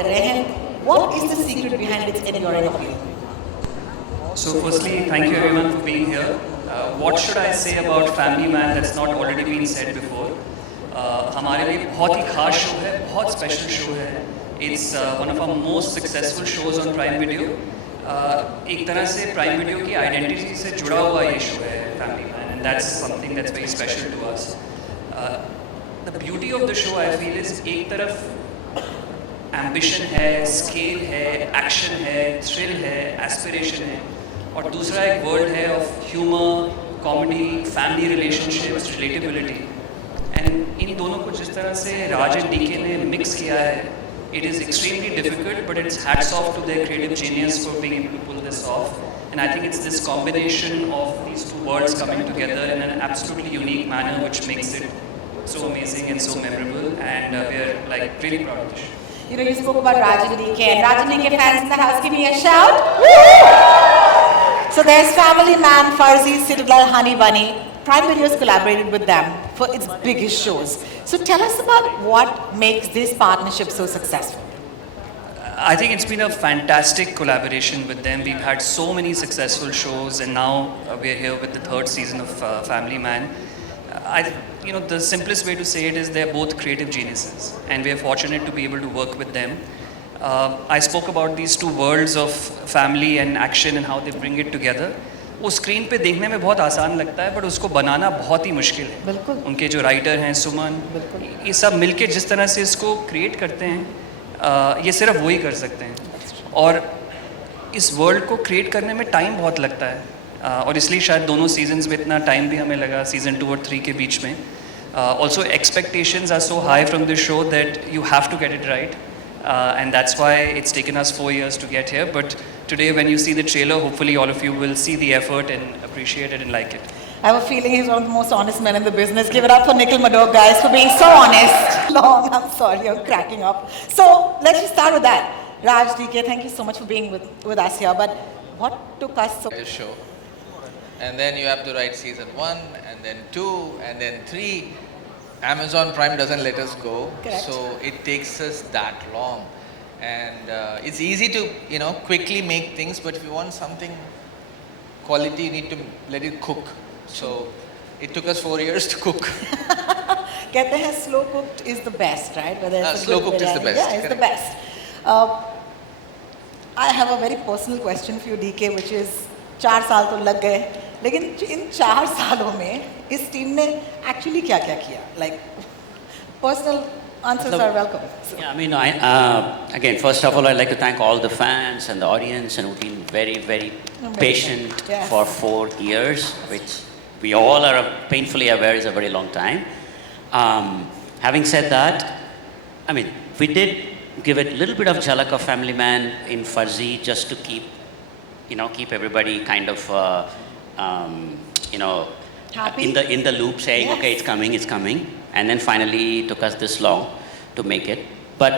कर रहे हैं. What is the secret behind its enduring appeal? So firstly, thank you everyone for being here. What should I say about Family Man that's not already been said before? हमारे लिए बहुत ही खास show है, बहुत special show है. It's one of our most successful shows on Prime Video. एक तरह से Prime Video की आइडेंटिटी से जुड़ा हुआ ये शो है Family Man, and that's something that's very special to us. The beauty of the show I feel is एक तरफ ambition है, scale है, action है, thrill है, aspiration है, और दूसरा एक वर्ल्ड है of humour, comedy, family relationships, relatability. And इन दोनों को जिस तरह से राज एंड डीके ने मिक्स किया है, it is extremely difficult, but it's hats off to their creative genius for being able to pull this off. And I think it's this combination of these two worlds coming together in an absolutely unique manner which makes it so amazing and so memorable, and we are like really proud of the show. You know, you spoke about Raj and DK, and Raj and DK fans in the house, give me a shout. Woo! So there's Family Man, Farzi, Citadel, Honey Bunny. Prime Video's collaborated with them for its biggest shows. So tell us about what makes this partnership so successful. I think it's been a fantastic collaboration with them. We've had so many successful shows, and now we're here with the third season of Family Man. The simplest way to say it is they're both creative geniuses, and we are fortunate to be able to work with them. I spoke about these two worlds of family and action and how they bring it together. वो screen पे देखने में बहुत आसान लगता है, but उसको बनाना बहुत ही मुश्किल है. बिल्कुल. उनके जो राइटर हैं सुमन, ये सब मिलके जिस तरह से इसको क्रिएट करते हैं, ये सिर्फ वही कर सकते हैं. और इस वर्ल्ड को क्रिएट करने में टाइम बहुत लगता है, और इसलिए शायद दोनों सीजन्स में इतना टाइम भी हमें लगा, सीजन 2 और 3 के बीच में. Also expectations are so high from this show that you have to get it right, and that's why it's taken us 4 years to get here. But today when you see the trailer, hopefully all of you will see the effort and appreciate it and like it. I have a feeling he's one of the most honest men in the business. Give it up for Nikhil Madok, guys, for being so honest. Long, I'm sorry, I'm cracking up. So let's just start with that. Raj, DK, thank you so much for being with us here. But what took us so... Show. And then you have to write season 1, and then 2, and then 3. Amazon Prime doesn't let us go. Correct. So it takes us that long. And it's easy to, quickly make things, but if you want something quality, you need to let it cook. So it took us 4 years to cook. कहते हैं slow cooked is the best, right? Whether it's slow cooked is the best. Yeah, it's the best. I have a very personal question for you, DK, which is 4 साल तो लग गए, लेकिन इन 4 सालों में इस टीम ने एक्चुअली क्या क्या किया? Like, personal answers are welcome. So. Yeah, I mean, again, first of all, I'd like to thank all the fans and the audience, and who've been very, very patient for 4 years, which we all are painfully aware is a very long time. Having said that, I mean, we did give it a little bit of jhalak of Family Man in Farzi just to keep everybody kind of, Happy? in the loop, saying, Yes. okay, it's coming. And then finally it took us this long to make it. But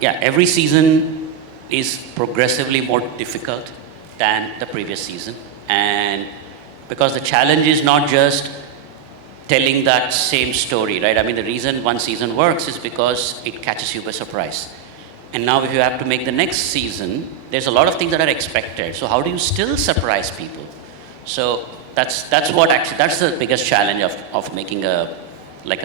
yeah, every season is progressively more difficult than the previous season. And because the challenge is not just telling that same story, right? I mean, the reason one season works is because it catches you by surprise. And now if you have to make the next season, there's a lot of things that are expected. So how do you still surprise people? So that's the biggest challenge of making a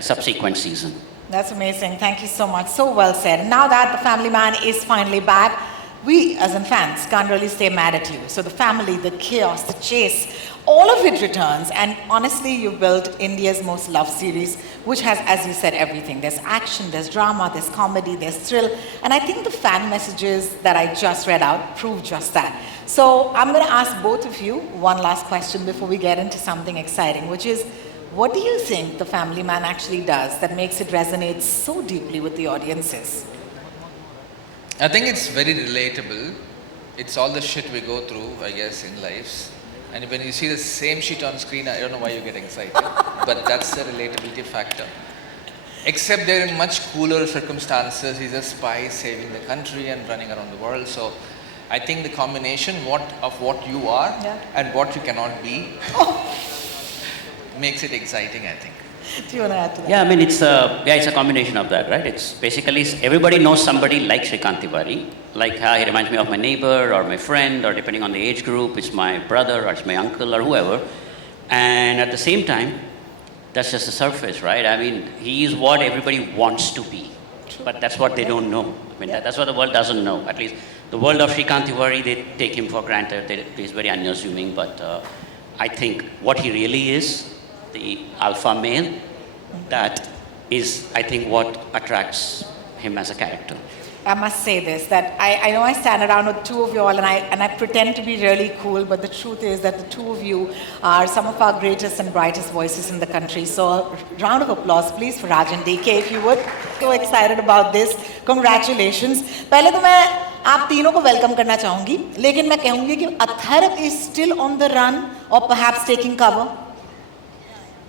subsequent season. That's amazing. Thank you so much. So well said. Now that the Family Man is finally back, we as in fans can't really stay mad at you. So the family, the chaos, the chase, all of it returns. And honestly, you've built India's most loved series, which has, as you said, everything. There's action, there's drama, there's comedy, there's thrill. And I think the fan messages that I just read out prove just that. So I'm going to ask both of you one last question before we get into something exciting, which is, what do you think the Family Man actually does that makes it resonate so deeply with the audiences? I think it's very relatable. It's all the shit we go through, I guess, in lives. And when you see the same shit on screen, I don't know why you get excited. But that's the relatability factor. Except they're in much cooler circumstances. He's a spy saving the country and running around the world. So I think the combination of what you are and what you cannot be makes it exciting, I think. Do you want to add to that? Yeah, I mean, it's a combination of that, right? It's basically everybody knows somebody like Shrikant Tiwari. Like he reminds me of my neighbor or my friend, or depending on the age group, it's my brother or it's my uncle or whoever. And at the same time, that's just the surface, right? I mean, he is what everybody wants to be. But that's what they don't know. I mean, that's what the world doesn't know. At least the world of Shrikant Tiwari, they take him for granted. He's very unassuming. But I think what he really is, the alpha male, that is, I think, what attracts him as a character. I must say this, that I know I stand around with two of you all and I pretend to be really cool, but the truth is that the two of you are some of our greatest and brightest voices in the country. So a round of applause please for Raj and DK if you would. So excited about this. Congratulations. पहले तो मैं आप तीनों को welcome करना चाहूँगी, लेकिन मैं कहूँगी कि Atharva is still on the run or perhaps taking cover.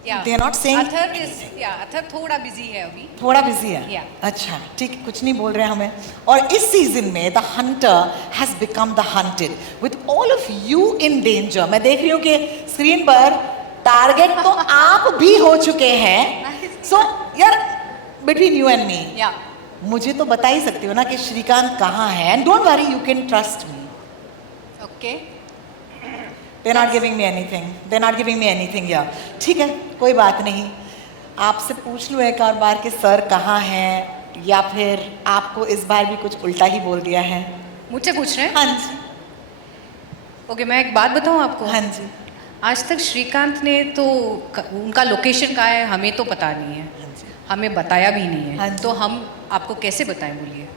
Yeah. They are not saying. Atharva थोड़ा बिजी है अभी. थोड़ा बिजी है. Yeah. अच्छा, ठीक, कुछ नहीं बोल रहे हैं हमें. और इस सीजन में the hunter has become the hunted with all of you in danger. मैं देख रही हूँ कि स्क्रीन पर टारगेट तो आप भी हो चुके हैं. So यार, between you and me. Yeah. मुझे तो बता ही सकती हो ना कि श्रीकांत कहाँ है. And don't worry, you can trust me. Okay. They're not giving me anything. They're not giving me anything here. ठीक है, कोई बात नहीं. आपसे पूछ लूँ एक और बार कि सर कहाँ हैं, या फिर आपको इस बार भी कुछ उल्टा ही बोल दिया है. मुझसे पूछ रहे हैं? हाँ जी. ओके, मैं एक बात बताऊँ आपको. हाँ जी. आज तक श्रीकांत ने तो उनका लोकेशन कहाँ है हमें तो पता नहीं है. हमें बताया भी नहीं हाँ है. जी. तो हम आपको कैसे बताएं, बोलिए.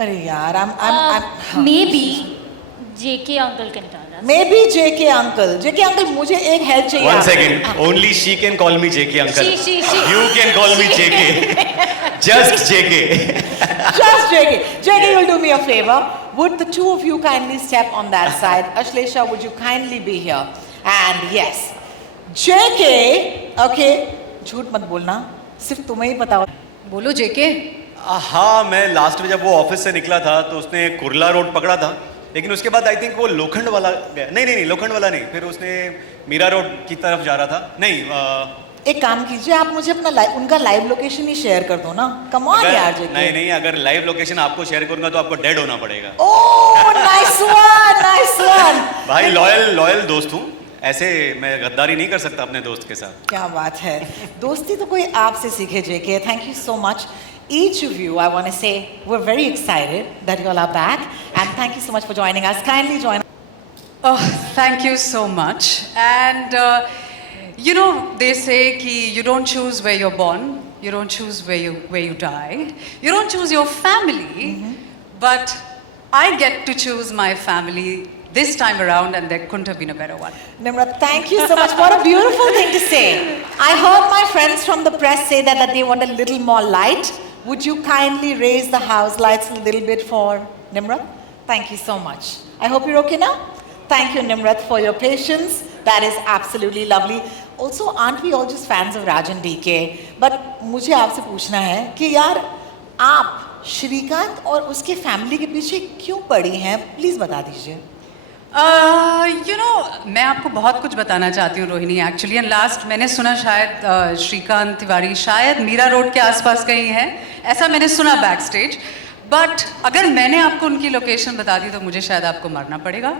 अरे यार, I'm Maybe JK uncle can tell us. Maybe JK uncle. JK uncle, मुझे एक help चाहिए. One आपसे. second. Only she can call me JK uncle. She. You can call me JK. Just JK. Just JK. JK, you'll do me a favor. Would the two of you kindly step on that side? Ashlesha, would you kindly be here? And yes, JK. Okay. झूठ मत बोलना. सिर्फ तुम्हें ही पता हो. बोलो जेके. हाँ, मैं लास्ट में जब वो ऑफिस से निकला था तो उसने कुर्ला रोड पकड़ा था, लेकिन उसके बाद आई थिंक वो लोखंड वाला गया. नहीं, लोखंड वाला नहीं, फिर उसने मीरा रोड की तरफ जा रहा था. नहीं, एक काम कीजिए, आप मुझे अपना उनका लाइव लोकेशन ही शेयर कर दो ना. कम ऑन यार जेके. नहीं, अगर लाइव लोकेशन आपको शेयर करूंगा तो आपको डेड होना पड़ेगा. ओह, नाइस वन. भाई लॉयल दोस्त हूँ, ऐसे मैं गद्दारी नहीं कर सकता अपने दोस्त के साथ. क्या बात है. दोस्ती तो कोई आपसे सीखे जेके. Thank you so much. Each of you, I want to say, we're very excited that you all are back, and thank you so much for joining us. Kindly join. Oh, thank you so much. And you know, they say कि you don't choose where you're born, you don't choose where you die, you don't choose your family, but I get to choose my family this time around, and there couldn't have been a better one. Nimrat, thank you so much. What a beautiful thing to say. I heard my friends from the press say that they want a little more light. Would you kindly raise the house lights a little bit for Nimrat? Thank you so much. I hope you're okay now. Thank you, Nimrat, for your patience. That is absolutely lovely. Also, aren't we all just fans of Raj and DK? But मुझे आपसे पूछना है कि यार आप श्रीकांत और उसके family के पीछे क्यों पड़ी हैं? प्लीज बता दीजिए. You know, मैं आपको बहुत कुछ बताना चाहती हूँ रोहिणी एक्चुअली. एंड लास्ट मैंने सुना शायद श्रीकांत तिवारी शायद मीरा रोड के आसपास कहीं है, ऐसा मैंने सुना बैक स्टेज. बट अगर मैंने आपको उनकी लोकेशन बता दी तो मुझे शायद आपको मरना पड़ेगा.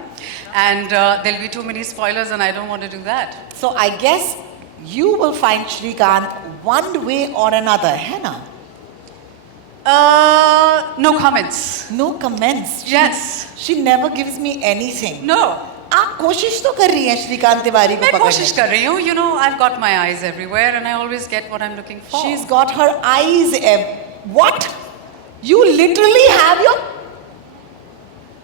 And there will be too many spoilers and I don't want to do that. So I guess you will find Shrikant one way or another, है ना? No comments. No comments. Yes. She never gives me anything. No. आप कोशिश तो कर रही हैं श्रीकांत तिवारी को मैं पकड़ने कोशिश कर रही हूँ. You know, I've got my eyes everywhere and I always get what I'm looking for. She's got her eyes. What? You literally have your.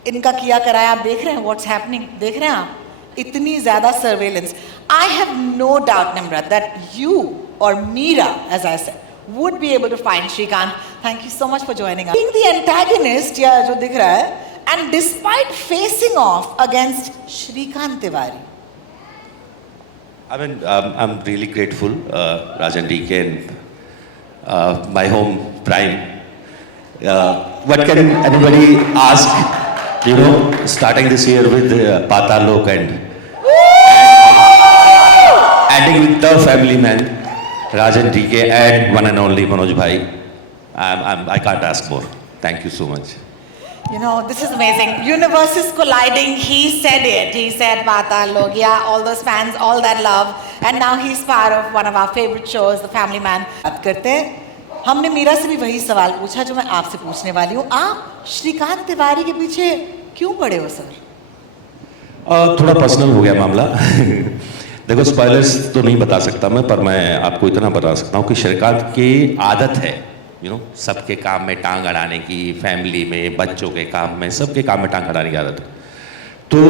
इनका किया कराया आप देख रहे हैं. What's happening? देख रहे हैं आप? इतनी ज़्यादा surveillance. I have no doubt, Nimrat, that you or Meera, as I said, would be able to find Shrikant. Thank you so much for joining us. Being the antagonist, या जो दिख रहा है, and despite facing off against Shrikant Tiwari. I mean, I'm really grateful, Rajan DK and my home Prime. What can anybody ask? You know, starting this year with Patalok and ending with The Family Man. Rajan DK and one and only Manoj Bhai. I can't ask more. Thank you so much. You know, this is amazing. Universes colliding. He said it. He said Paatal Logia, all those fans, all that love. And now he's part of one of our favorite shows, The Family Man. बात करते हैं. हमने मीरा से भी वही सवाल पूछा जो मैं आपसे पूछने वाली हूँ. आप श्रीकांत तिवारी के पीछे क्यों पड़े हो सर? थोड़ा पर्सनल हो गया मामला. देखो स्पॉयलर्स तो नहीं बता सकता मैं, पर मैं आपको इतना बता सकता हूँ कि श्रीकांत की आदत है सबके काम में टांग अड़ाने की, फैमिली में, बच्चों के काम में, सबके काम में टांग अड़ाने की आदत है. तो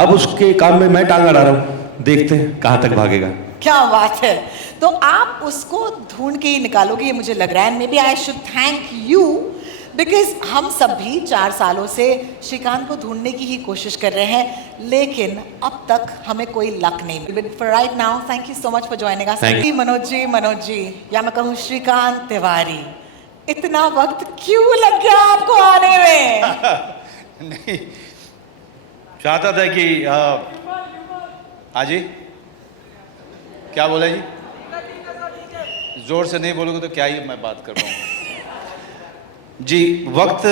अब उसके काम में मैं टांग अड़ा रहा हूँ, देखते हैं कहाँ तक भागेगा. क्या बात है. तो आप उसको ढूंढ के ही निकालोगे ये मुझे लग रहा है. Maybe I should thank you because हम सब भी 4 सालों से श्रीकांत को ढूंढने की ही कोशिश कर रहे हैं, लेकिन अब तक हमें कोई लक नहीं मिली. For right now thank you so much for joining us. Manoj ji या मैं कहूँ श्रीकांत तिवारी, इतना वक्त क्यों लग गया आपको आने में? नहीं चाहता था कि हाँ जी क्या बोला जी? जोर से नहीं बोलोगे तो क्या ही मैं बात कर पाऊँ जी. वक्त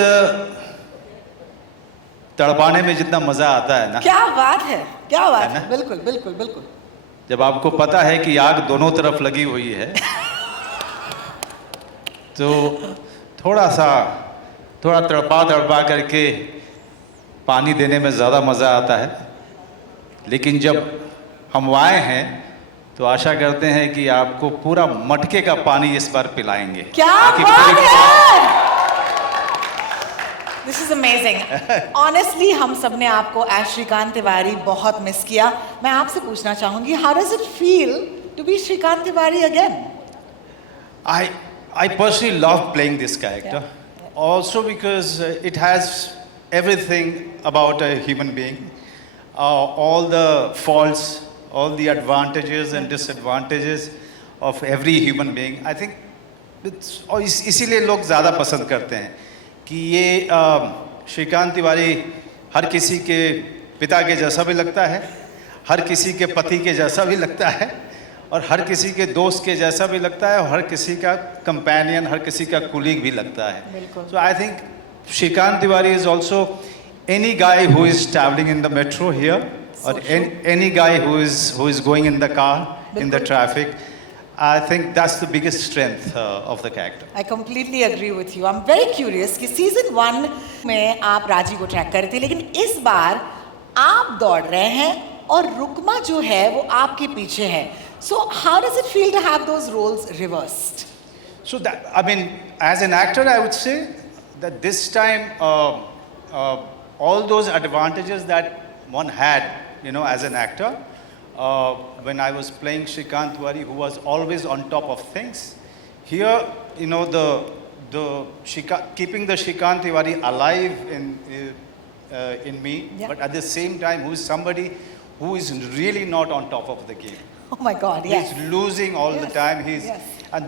तड़पाने में जितना मजा आता है ना, क्या बात है, क्या बात है. बिल्कुल बिल्कुल बिल्कुल. जब आपको पता है कि आग दोनों तरफ लगी हुई है तो थोड़ा तड़पा करके पानी देने में ज़्यादा मज़ा आता है. लेकिन जब हम आए हैं तो आशा करते हैं कि आपको पूरा मटके का पानी इस बार पिलाएंगे. क्या बात है. This is amazing. Honestly, हम सब ने आपको एज श्रीकांत तिवारी बहुत मिस किया. मैं आपसे पूछना चाहूंगी, how does it feel to be Shrikant Tiwari again? I personally love playing this character. Also because it has everything about a human being. All the faults, all the advantages and disadvantages of every human being. I think इसीलिए लोग ज़्यादा पसंद करते हैं कि ये श्रीकांत तिवारी हर किसी के पिता के जैसा भी लगता है, हर किसी के पति के जैसा भी लगता है, और हर किसी के दोस्त के जैसा भी लगता है, और हर किसी का कंपेनियन, हर किसी का कुलीग भी लगता है. So I think Shrikant Tiwari is also any guy who is travelling in the metro here, or any guy who is going in the car, in the traffic. I think that's the biggest strength of the character. I completely agree with you. I'm very curious कि season 1 में आप राजी को track कर रहे थे, लेकिन इस बार आप दौड़ रहे हैं और रुकमा जो है वो आपके पीछे है. So how does it feel to have those roles reversed? So that, I mean, as an actor, I would say that this time all those advantages that one had, as an actor, when I was playing Shrikant Tiwari, who was always on top of things. Here, keeping the Shrikant Tiwari alive in me, but at the same time, who is somebody who is really not on top of the game. Oh my God! Yes. He's losing all the time. And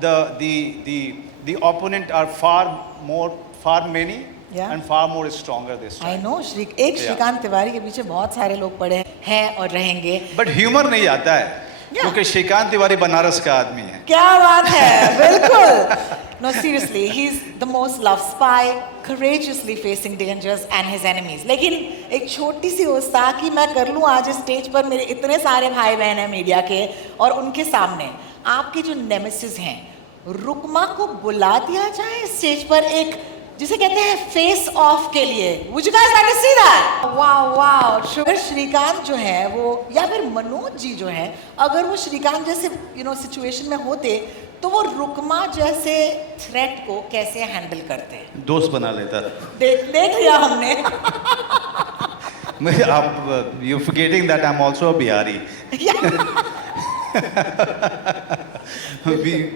the opponent are far many. And far more stronger this time. I know. एक श्रीकांत तिवारी के पीछे बहुत सारे लोग पड़े हैं और रहेंगे. But humor नहीं आता है, क्योंकि श्रीकांत तिवारी बनारस का आदमी है. क्या बात है, बिल्कुल. No, seriously, he's the most loved spy, courageously facing dangers and his enemies. लेकिन एक छोटी सी होता कि मैं कर लूँ आज स्टेज पर, मेरे इतने सारे भाई बहन हैं मीडिया के, और उनके सामने आपके जो नेमेसिस हैं, रुकमा को बुला दिया जाए स्टेज पर एक जिसे कहते हैं फेस ऑफ के लिए. Would you guys like to see that? Wow. अगर श्रीकांत जो है वो, या फिर मनोज जी जो है, अगर वो श्रीकांत जैसे सिचुएशन में होते तो वो रुकमा जैसे थ्रेट को कैसे हैंडल करते? दोस्त बना लेता. देख लिया हमने. आप you're forgetting that I'm also a Bihari.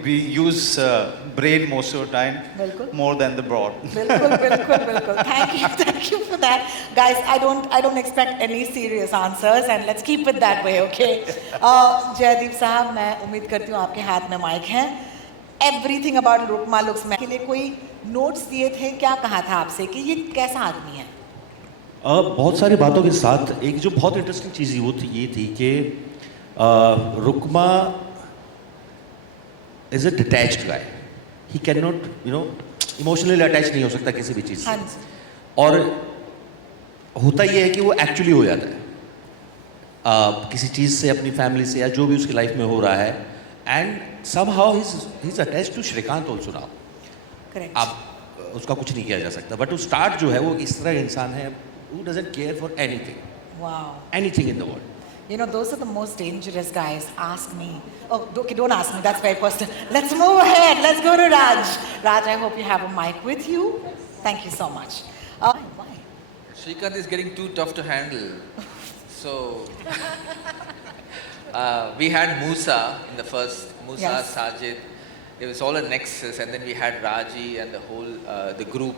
we use brain most of the time, more than the broad. बिल्कुल. Thank you for that, guys. I don't expect any serious answers, and let's keep it that way, okay? Jaideep साहब, मैं उम्मीद करती हूँ आपके हाथ में mic है. Everything about रुकमा लुक्स में के लिए कोई नोट्स दिए थे, क्या कहा था आपसे कि ये कैसा आदमी है? बहुत सारी बातों के साथ एक जो बहुत इंटरेस्टिंग चीज़ ये थी कि Rukma is a detached guy. He cannot, emotionally attached नहीं हो सकता किसी भी चीज़ से. हाँ जी. और होता ये है कि वो एक्चुअली हो जाता है किसी चीज़ से, अपनी फैमिली से, या जो भी उसकी लाइफ में हो रहा है. And somehow he's attached to Srikant also now. Correct. आप उसका कुछ नहीं किया जा सकता. बट वो स्टार्ट जो है वो इस तरह इंसान है who doesn't care for anything. Wow. Anything in the world. You know, those are the most dangerous guys. Ask me. Oh, okay, don't ask me. That's very personal. Let's move ahead. Let's go to Raj. Raj, I hope you have a mic with you. Thank you so much. Why? Srikanth is getting too tough to handle. So, we had Musa in the first, Musa, Yes. Sajid. It was all a nexus, and then we had Raji and the whole, the group.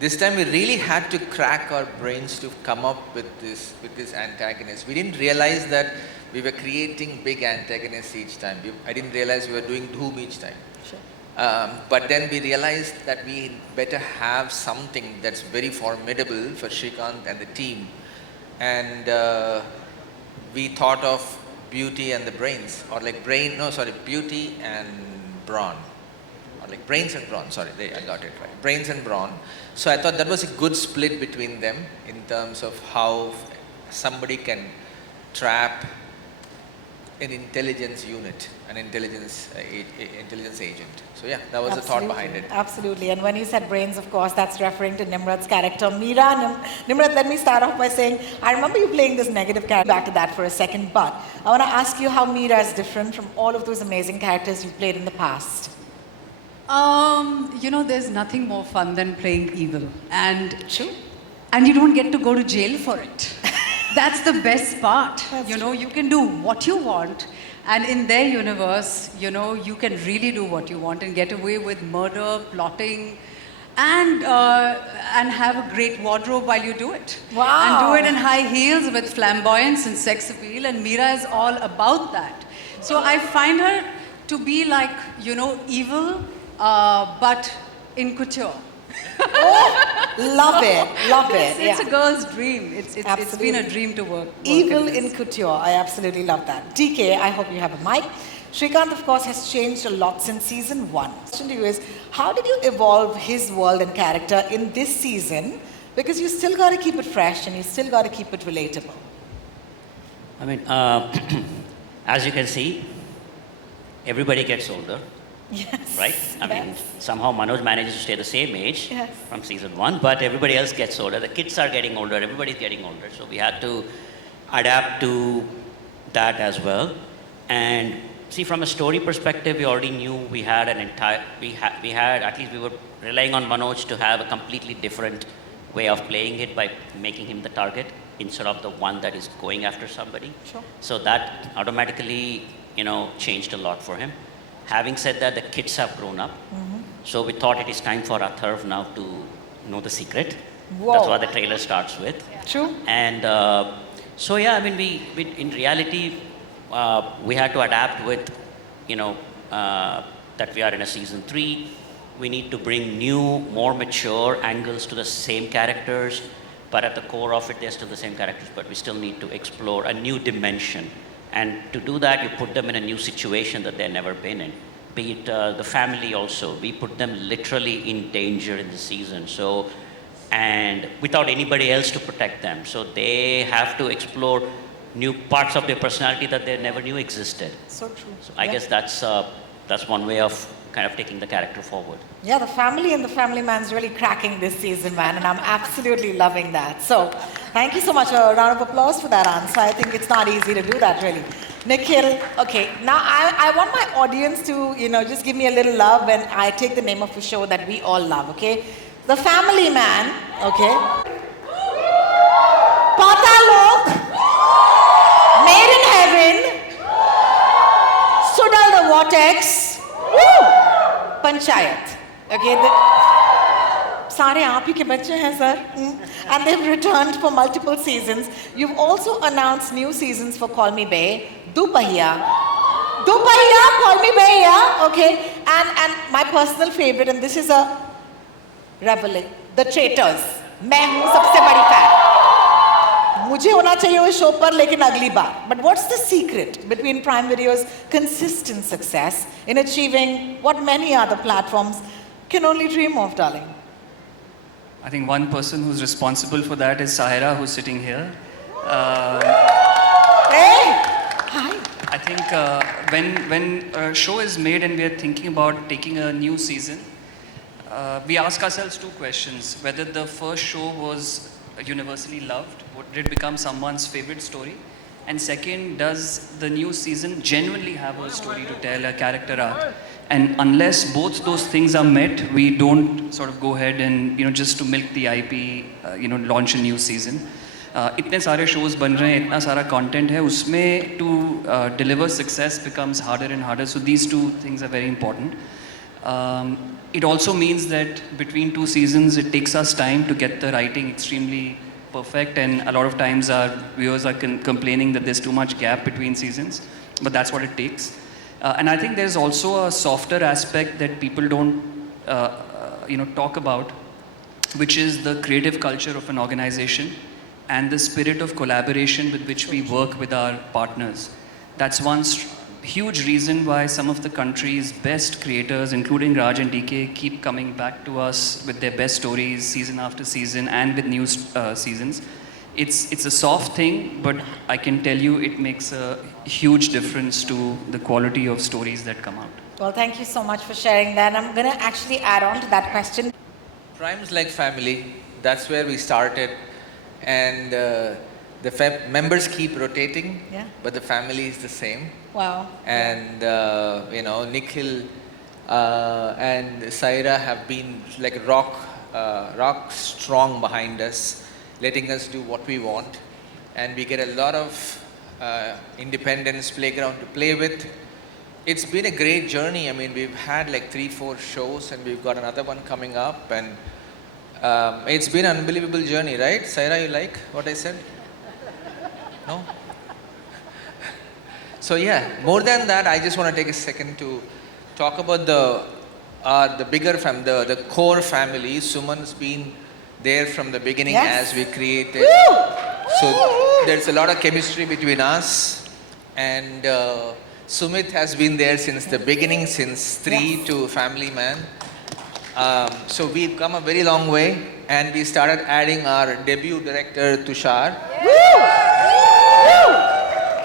This time we really had to crack our brains to come up with this antagonist. We didn't realize that we were creating big antagonists each time. I didn't realize we were doing Dhoom each time. Sure. But then we realized that we better have something that's very formidable for Srikanth and the team. And we thought of Beauty and the Brains, or like Beauty and Brawn. Or like Brains and Brawn, sorry, I got it right. Brains and Brawn. So I thought that was a good split between them in terms of how somebody can trap an intelligence unit, an intelligence agent. So yeah, that was the thought behind it. Absolutely. And when you said brains, of course, that's referring to Nimrat's character. Meera, Nimrat, let me start off by saying, I remember you playing this negative character. Back to that for a second, but I want to ask you how Meera is different from all of those amazing characters you've played in the past. There's nothing more fun than playing evil. And True. And you don't get to go to jail for it. That's the best part. You can do what you want, and in their universe, you can really do what you want and get away with murder, plotting, and have a great wardrobe while you do it. Wow. And do it in high heels with flamboyance and sex appeal, and Meera is all about that. So I find her to be like, evil, but in couture. Love it. It's a girl's dream. It's been a dream to work Evil in in this. couture. I absolutely love that. DK, I hope you have a mic. Srikanth, of course, has changed a lot since season 1. The question to you is, how did you evolve his world and character in this season? Because you still got to keep it fresh and you still got to keep it relatable. I mean, as you can see, everybody gets older. Yes. Right? I mean, somehow Manoj manages to stay the same age Yes. from season 1, but everybody else gets older. The kids are getting older, everybody's getting older. So we had to adapt to that as well. And see, from a story perspective, we already knew we had at least we were relying on Manoj to have a completely different way of playing it by making him the target instead of the one that is going after somebody. Sure. So that automatically, changed a lot for him. Having said that, the kids have grown up. So we thought it is time for Atharv now to know the secret. Whoa. That's what the trailer starts with. True. And so yeah, I mean, we in reality, we had to adapt with, that we are in a season 3. We need to bring new, more mature angles to the same characters, but at the core of it, they're still the same characters, but we still need to explore a new dimension. And to do that, you put them in a new situation that they've never been in. Be it the family also. We put them literally in danger in the season. So, and without anybody else to protect them. So they have to explore new parts of their personality that they never knew existed. So true. So I guess that's one way of kind of taking the character forward. Yeah, the family and the family man's really cracking this season, man, and I'm absolutely loving that. So, thank you so much. A round of applause for that answer. I think it's not easy to do that, really. Nikhil, okay, now I want my audience to, just give me a little love when I take the name of a show that we all love, okay? The Family Man, okay? Patalok, Made in Heaven, Sudal the Vortex, Panchayat. Okay, सारे आप ही के बच्चे हैं sir. And they've returned for multiple seasons. You've also announced new seasons for Call Me Bay, Dupahiya, Call Me Bay, yeah, okay. And my personal favorite, and this is a revelation, The Traitors. मैं हूँ सबसे बड़ी fan. मुझे होना चाहिए उस show पर लेकिन अगली बार. But what's the secret between Prime Video's consistent success in achieving what many other platforms can only dream of, darling? I think one person who's responsible for that is Sahira, who's sitting here. Hey! Hi. I think when a show is made and we are thinking about taking a new season, we ask ourselves two questions: whether the first show was universally loved, did it become someone's favorite story, and second, does the new season genuinely have a story to tell, a character arc? And unless both those things are met, we don't sort of go ahead and just to milk the IP, launch a new season. इतने सारे shows बन रहे हैं, इतना सारा content है, उसमें to deliver success becomes harder and harder. So these two things are very important. It also means that between two seasons, it takes us time to get the writing extremely perfect, and a lot of times our viewers are complaining that there's too much gap between seasons, but that's what it takes. And I think there's also a softer aspect that people don't, talk about, which is the creative culture of an organization and the spirit of collaboration with which we work with our partners. That's one huge reason why some of the country's best creators, including Raj and DK, keep coming back to us with their best stories season after season and with new seasons. It's a soft thing, but I can tell you it makes a huge difference to the quality of stories that come out. Well, thank you so much for sharing that. I'm going to actually add on to that question. Prime's like family. That's where we started. And the members keep rotating, Yeah. but the family is the same. Wow. And Nikhil and Saira have been like rock strong behind us, letting us do what we want, and we get a lot of independence playground to play with. It's been a great journey. I mean, we've had like 3-4 shows, and we've got another one coming up, and it's been an unbelievable journey, right? Saira, you like what I said? No? So yeah, more than that, I just want to take a second to talk about the bigger family, the core family. Suman's been there from the beginning Yes. as we created. So there's a lot of chemistry between us, and Sumit has been there since the beginning, since 3 to Family Man. So we've come a very long way, and we started adding our debut director Tushar.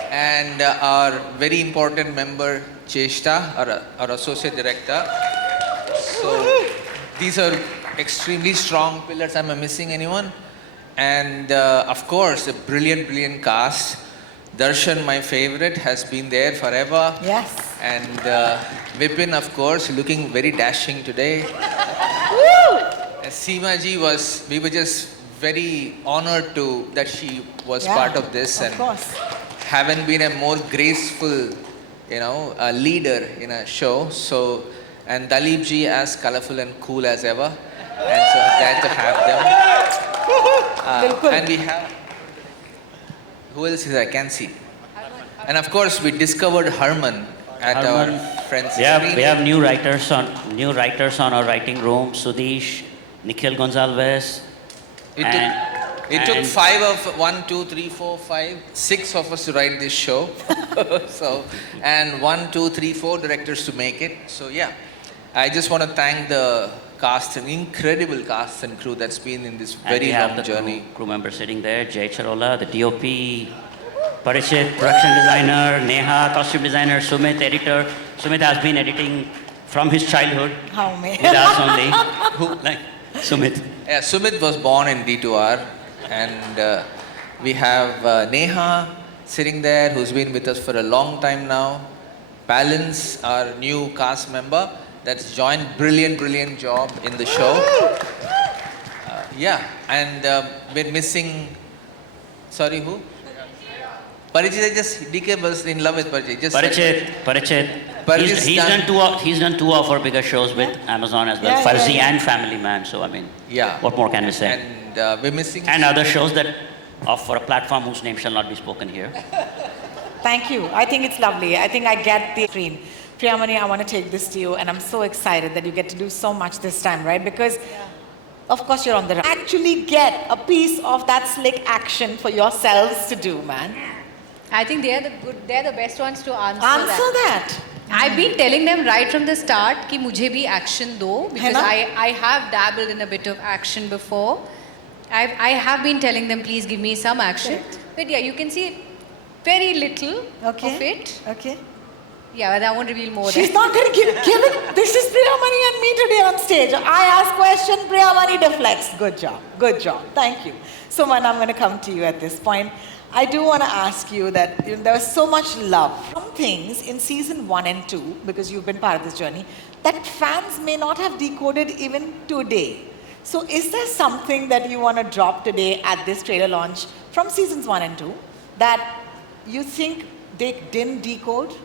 And our very important member Cheshta, our associate director. So these are extremely strong pillars. Am I missing anyone? And of course, a brilliant cast. Darshan, my favorite, has been there forever. Yes. And Vipin, of course, looking very dashing today. Seema ji we were just very honored that she was part of this. Of course. Haven't been a more graceful, a leader in a show. So, and Dalip ji as colorful and cool as ever. And so glad to have them. And we have, who else is I can see? And of course, we discovered Harman at our friend's We have new writers on our writing room. Sudesh, Nikhil Gonzalez. It took 6 of us to write this show. So, and 1, 2, 3, 4 directors to make it. So yeah, I just want to thank the cast, an incredible cast and crew that's been in this very long journey. Crew member sitting there, Jay Charola, the DOP, Parishit, production designer, Neha, costume designer, Sumit, editor. Sumit has been editing from his childhood How may? with us only. Sumit. Yeah, Sumit was born in D2R, and we have Neha sitting there, who's been with us for a long time now. Palance, our new cast member, that's joined brilliant job in the show. And we're missing. Sorry, who? Parichet, DK was in love with Parichet. Parichet. He's done two of our bigger shows with Amazon as well, Farzi and Family Man. So I mean, what more can we say? And we're missing. And other shows that offer a platform whose name shall not be spoken here. Thank you. I think it's lovely. I think I get the screen. Priyamani, I want to take this to you, and I'm so excited that you get to do so much this time, right? Because of course you're on the right. Actually get a piece of that slick action for yourselves to do, man. I think they're the best ones to answer Answer that. I've been telling them right from the start कि मुझे भी action दो, because ना? I have dabbled in a bit of action before. I have been telling them, please give me some action. But yeah, you can see very little of it. Okay. Yeah, but I won't reveal more. She's not going to give it. This is Priyamani and me today on stage. I ask question, Priyamani deflects. Good job. Good job. Thank you. Suman, I'm going to come to you at this point. I do want to ask you that there was so much love. Some things in season 1 and 2, because you've been part of this journey, that fans may not have decoded even today. So is there something that you want to drop today at this trailer launch from seasons 1 and 2 that you think they didn't decode?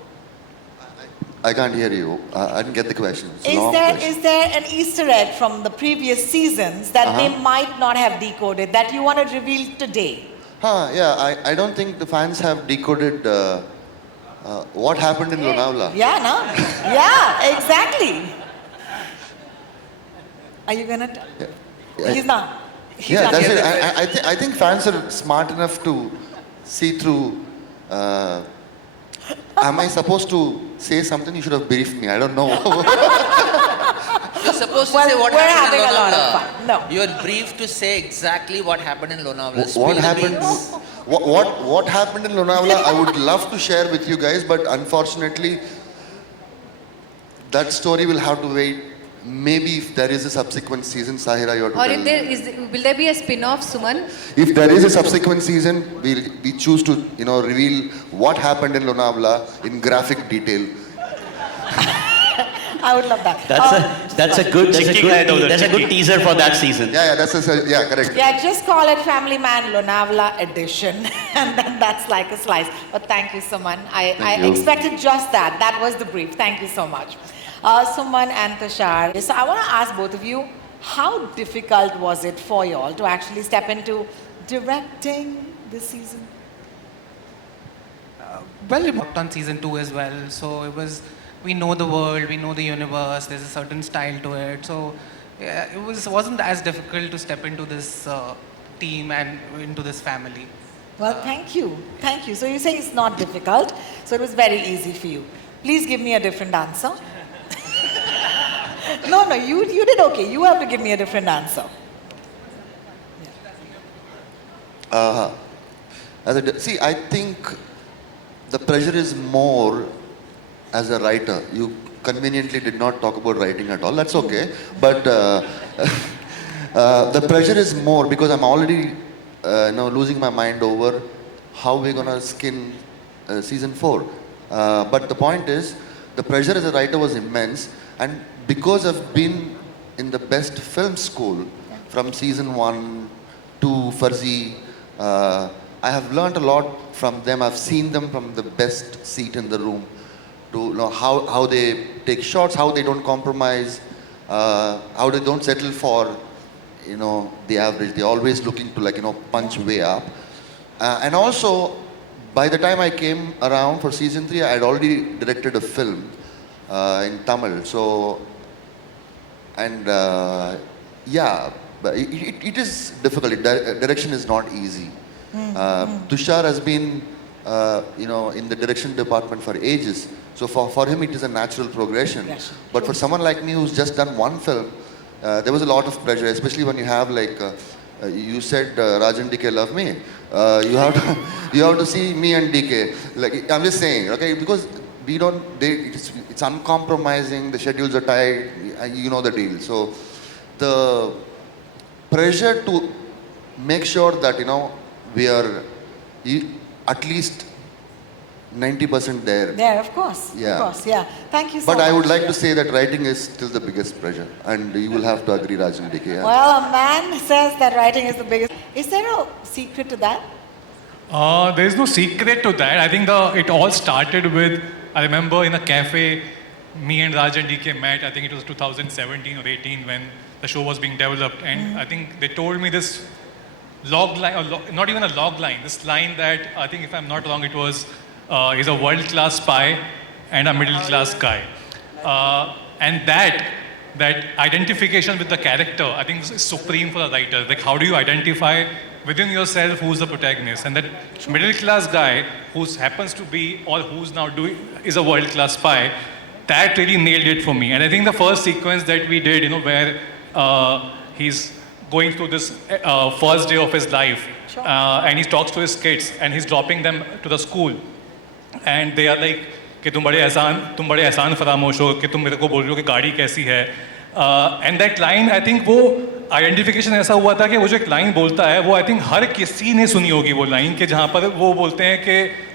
I can't hear you. I didn't get the question. It's a long question. Is there an Easter egg from the previous seasons that they might not have decoded that you want to reveal today? Yeah, I don't think the fans have decoded what happened in Lonavala. Yeah, no? Yeah, exactly. Are you gonna? He's not. He's Yeah, not that's here. it. I think fans are smart enough to see through. Am I supposed to say something? You should have briefed me. I don't know. You're supposed to Well, say what we're happened in having a lot of Lonavala. fun. No. You're briefed to say exactly what happened in Lonavala. Spill What the happened? beans. What happened in Lonavala? I would love to share with you guys, but unfortunately, that story will have to wait. Maybe if there is a subsequent season, Sahira, you have to Or tell if me. will there be a spin-off, Suman? If there is a subsequent season, we choose to reveal what happened in Lonavala in graphic detail. I would love that. That's a good teaser for that season. Yeah, correct. Yeah, just call it Family Man Lonavala edition, and then that's like a slice. But thank you, Suman. I you. expected just that. That was the brief. Thank you so much. Suman and Tushar. So I want to ask both of you, how difficult was it for you all to actually step into directing this season? Well, we worked on season 2 as well, so it was, we know the world, we know the universe, there's a certain style to it, so yeah, wasn't as difficult to step into this team and into this family. Well, thank you. Thank you. So you say it's not difficult, so it was very easy for you. Please give me a different answer. No, you did okay. You have to give me a different answer. See, I think the pressure is more as a writer. You conveniently did not talk about writing at all. That's okay. But the pressure is more because I'm already losing my mind over how we're going to skin season 4. But the point is, the pressure as a writer was immense. And because I've been in the best film school from season 1 to Farzi, I have learned a lot from them. I've seen them from the best seat in the room to know how they take shots, how they don't compromise, how they don't settle for the average. They're always looking to punch way up. And also, by the time I came around for season 3, I had already directed a film in Tamil. So, and but it is difficult. Direction is not easy. Tushar has been, in the direction department for ages. So for him, it is a natural progression. But for someone like me who's just done one film, there was a lot of pressure, especially when you have you said Rajan DK love me. You have to see me and DK. I'm just saying, okay, because it's uncompromising. The schedules are tight. You know the deal. So the pressure to make sure that we are at least 90% there. There, of course. Yeah. Of course, yeah. Thank you so much. But I would like to say that writing is still the biggest pressure, and you will have to agree, Rajan DK. Yeah. Well, a man says that writing is the biggest. Is there a secret to that? There is no secret to that. I think it all started with, I remember in a cafe, me and Rajan DK met. I think it was 2017 or 18 when the show was being developed, and I think they told me this log line, or not even a log line, this line that I think, if I'm not wrong, it was, he's a world-class spy and a middle-class guy. And that that identification with the character, I think is supreme for a writer. Like, how do you identify within yourself who's the protagonist? And that middle class guy who happens to be, or who's now doing, is a world class spy, that really nailed it for me. And I think the first sequence that we did, where he's going through this first day of his life, and he talks to his kids, and he's dropping them to the school, and they are like, कि तुम बड़े एहसान फरामोश हो कि तुम मेरे को बोल रहे हो कि गाड़ी कैसी है, and that line, I think वो आइडेंटिफिकेशन ऐसा हुआ था कि वो जो एक लाइन बोलता है वो आई थिंक हर किसी ने सुनी होगी वो लाइन, कि जहाँ पर वो बोलते हैं कि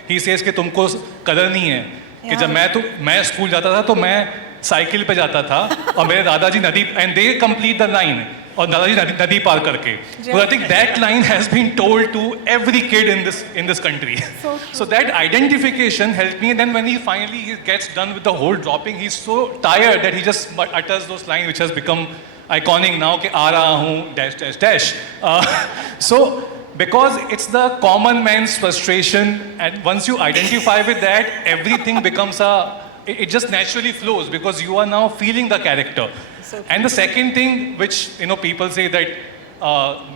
ही सेज कि तुमको कदर नहीं है, कि जब मैं स्कूल जाता था तो मैं साइकिल पे जाता था और मेरे दादाजी नदी, and they complete the line, और दादाजी नदी पार करके. So I think that line has been told to every kid in this country. So that identification helped me. And then when he finally gets done with the whole dropping, he's so tired that he just utters those lines which has become iconic now, कि आ रहा हूँ dash dash dash. So because it's the common man's frustration, and once you identify with that, everything becomes it just naturally flows because you are now feeling the character. And the second thing which people say that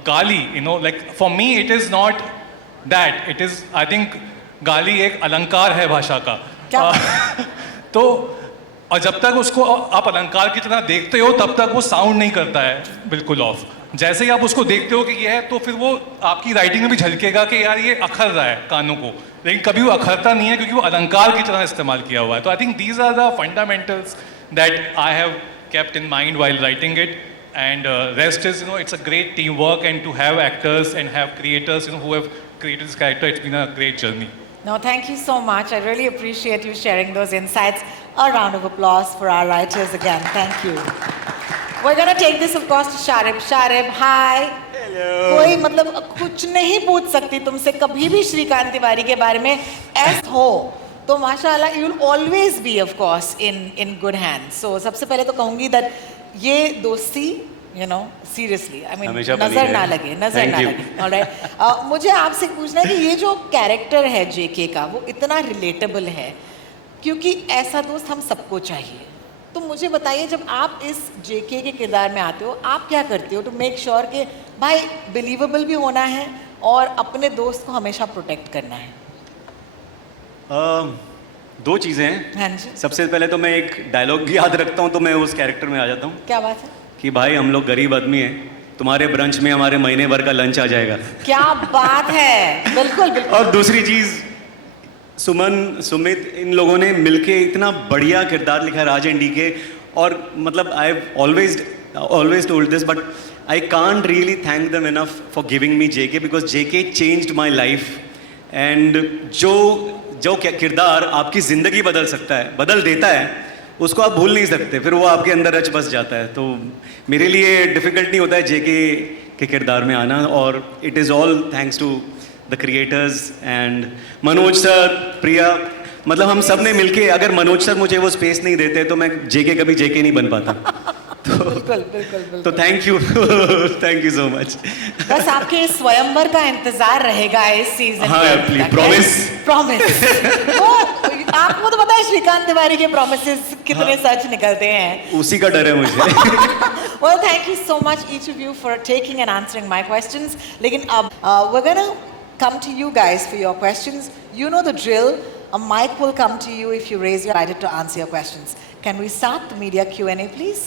gali, like for me it is not that, it is, I think gali एक अलंकार है भाषा का. तो और जब तक उसको आप अलंकार की तरह देखते हो तब तक वो साउंड नहीं करता है बिल्कुल ऑफ. जैसे ही आप उसको देखते हो कि ये है, तो फिर वो आपकी राइटिंग में भी झलकेगा कि यार ये अखर रहा है कानों को, लेकिन कभी वो अखरता नहीं है क्योंकि वो अलंकार की तरह इस्तेमाल किया हुआ है. तो I think these are the fundamentals that I have kept in mind while writing it, and rest is, it's a great teamwork, and to have actors and have creators, who have created this character, it's been a great journey. No, thank you so much. I really appreciate you sharing those insights. A round of applause for our writers again. Thank you. We're going to take this, of course, to Sharib. Sharib, hi. Hello. कोई मतलब कुछ नहीं पूछ सकती तुमसे कभी भी श्रीकांत तिवारी के बारे में ऐसा हो तो माशाल्लाह you will always be of course in good hands. So सबसे पहले तो कहूँगी that ये दोस्ती seriously, I mean नजर ना लगे. All right. मुझे आपसे पूछना है कि ये जो कैरेक्टर है जेके का वो इतना रिलेटेबल है क्योंकि ऐसा दोस्त हम सबको चाहिए. तो मुझे बताइए जब आप इस जेके के किरदार में आते हो आप क्या करते हो टू मेक श्योर कि भाई बिलीवेबल भी होना है और अपने दोस्त को हमेशा प्रोटेक्ट करना है. दो चीज़ें हैं. हाँ जी. सबसे पहले तो मैं एक डायलॉग याद रखता हूँ तो मैं उस कैरेक्टर में आ जाता हूँ. क्या बात है? कि भाई हम लोग गरीब आदमी हैं, तुम्हारे ब्रंच में हमारे महीने भर का लंच आ जाएगा. क्या बात है. बिल्कुल बिल्कुल. और दूसरी चीज़, सुमन सुमित इन लोगों ने मिलके इतना बढ़िया किरदार लिखा है राज एंड डीके. और मतलब I have always told this but I can't really thank them enough for giving me JK because JK changed my life. And जो किरदार आपकी ज़िंदगी बदल देता है उसको आप भूल नहीं सकते, फिर वो आपके अंदर रच बस जाता है. तो मेरे लिए डिफ़िकल्ट नहीं होता है जेके के किरदार में आना, और it is all thanks to the creators and Manoj sir, Priya. मतलब हम सब ने मिलके, अगर मनोज सर मुझे वो स्पेस नहीं देते तो मैं जेके कभी जेके नहीं बन पाता. तो थैंक यू सो मच. बस आपके स्वयंवर का इंतजार रहेगा इस सीजन. हाँ प्लीज, प्रॉमिस. आपको तो पता है श्रीकांत तिवारी के प्रॉमिसेस कितने सच निकलते हैं. उसी का डर है मुझे. Well, thank you so much each of you for taking and answering my questions. लेकिन अब we're gonna come to you guys for your questions. You know the drill. A mic will come to you if you raise your hand to answer your questions. Can we start the media Q&A, please?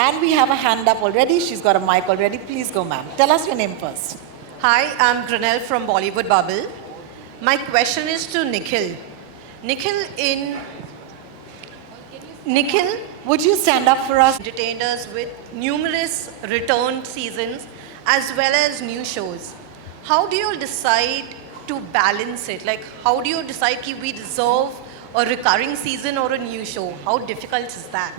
And we have a hand up already. She's got a mic already. Please go, ma'am. Tell us your name first. Hi, I'm Granelle from Bollywood Bubble. My question is to Nikhil. Nikhil, would you stand up for us? Entertained us with numerous returned seasons as well as new shows. How do you decide to balance it? Like, how do you decide that we deserve a recurring season or a new show? How difficult is that?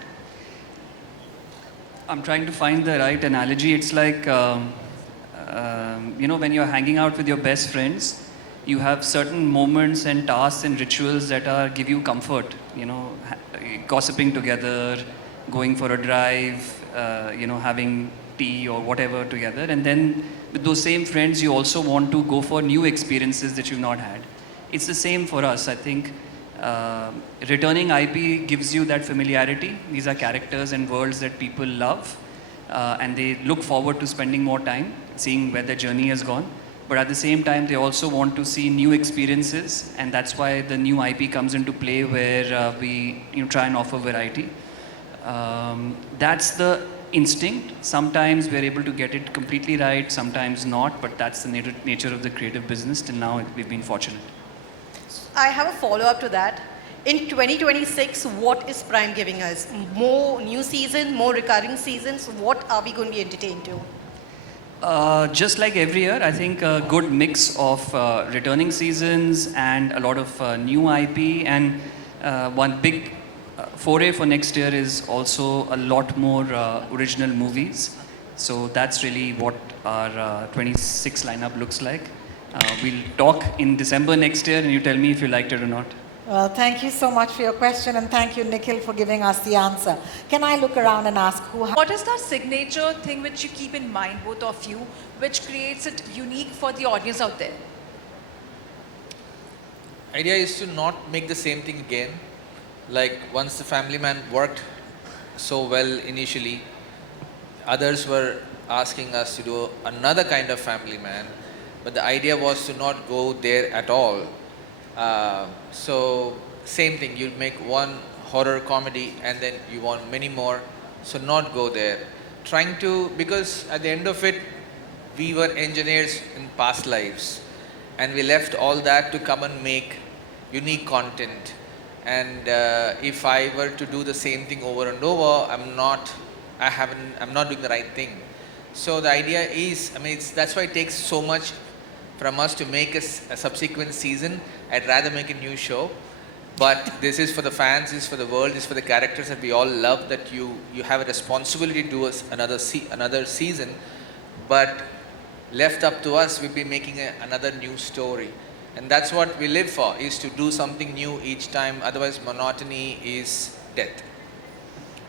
I'm trying to find the right analogy. It's like, when you're hanging out with your best friends, you have certain moments and tasks and rituals that give you comfort. Gossiping together, going for a drive, having tea or whatever together. And then with those same friends, you also want to go for new experiences that you've not had. It's the same for us. I think Returning IP gives you that familiarity. These are characters and worlds that people love, and they look forward to spending more time, seeing where their journey has gone. But at the same time, they also want to see new experiences, and that's why the new IP comes into play, where we try and offer variety. That's the instinct. Sometimes we're able to get it completely right, sometimes not, but that's the nature of the creative business. Till now, we've been fortunate. I have a follow-up to that. In 2026, what is Prime giving us? More new season, more recurring seasons? What are we going to be entertained to? Just like every year, I think a good mix of returning seasons and a lot of new IP, and one big foray for next year is also a lot more original movies. So that's really what our 26 lineup looks like. We'll talk in December next year and you tell me if you liked it or not. Well, thank you so much for your question, and thank you, Nikhil, for giving us the answer. Can I look around and ask What is that signature thing which you keep in mind, both of you, which creates it unique for the audience out there? Idea is to not make the same thing again. Like once the Family Man worked so well initially, others were asking us to do another kind of Family Man, but the idea was to not go there at all. So same thing, you make one horror comedy and then you want many more, so not go there. Trying to, because at the end of it, we were engineers in past lives and we left all that to come and make unique content. And if I were to do the same thing over and over, I'm not doing the right thing. So the idea is, that's why it takes so much from us to make a subsequent season. I'd rather make a new show, but this is for the fans, this is for the world, this is for the characters that we all love, that you have a responsibility to do another season, but left up to us, we'll be making another new story. And that's what we live for, is to do something new each time, otherwise monotony is death.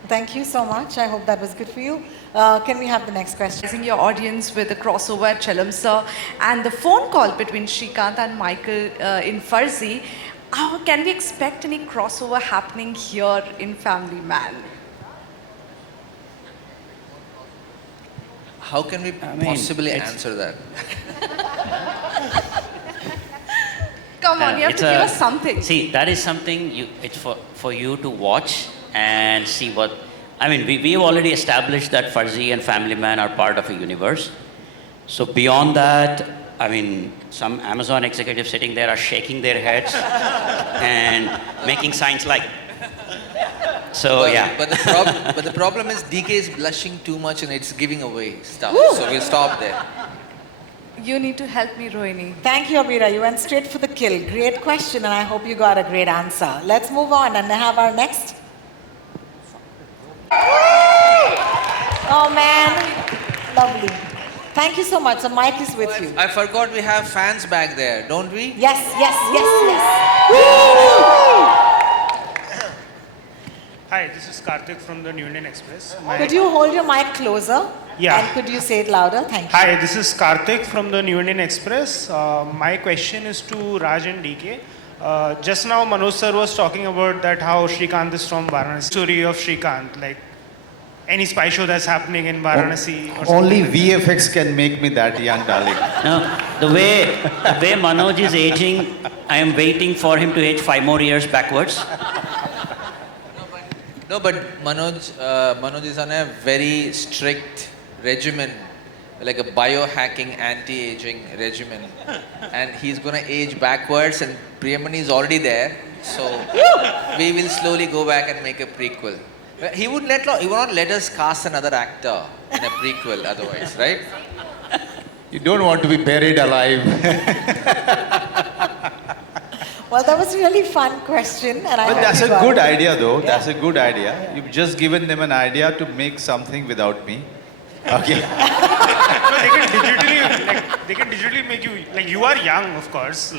Thank you so much. I hope that was good for you. Can we have the next question? Your audience with the crossover at Chalam Sir and the phone call between Srikanth and Michael in Farzi. Can we expect any crossover happening here in Family Man? How can we possibly answer that? Come on, you have to give us something. See, that is something it's for you to watch and see what. We've already established that Farzi and Family Man are part of a universe. So beyond that, some Amazon executives sitting there are shaking their heads and making signs like. So yeah. But the problem is DK is blushing too much and it's giving away stuff. So we'll stop there. You need to help me, Rohini. Thank you, Abira. You went straight for the kill. Great question, and I hope you got a great answer. Let's move on and have our next. Oh man, lovely. Thank you so much. The mic is with you. I forgot we have fans back there, don't we? Yes. Hi, this is Karthik from the New Indian Express. Could you hold your mic closer? Yeah. And could you say it louder? Thank you. Hi, this is Karthik from the New Indian Express. My question is to Raj and DK. Just now Manoj sir was talking about that how Srikanth is from Varanasi. Story of Srikanth, like any spy show that's happening in Varanasi. Or Only VFX can make me that young, darling. No, the way Manoj is aging, I am waiting for him to age 5 more years backwards. No, but Manoj is on a very strict regimen, like a biohacking anti-aging regimen, and he's gonna age backwards. And Priyamani is already there, so we will slowly go back and make a prequel. He would not let us cast another actor in a prequel otherwise, right? You don't want to be buried alive. Well, that was a really fun question, and But that's a good idea, though. Yeah. That's a good idea. You've just given them an idea to make something without me. Okay. they can digitally make you, like, you are young, of course,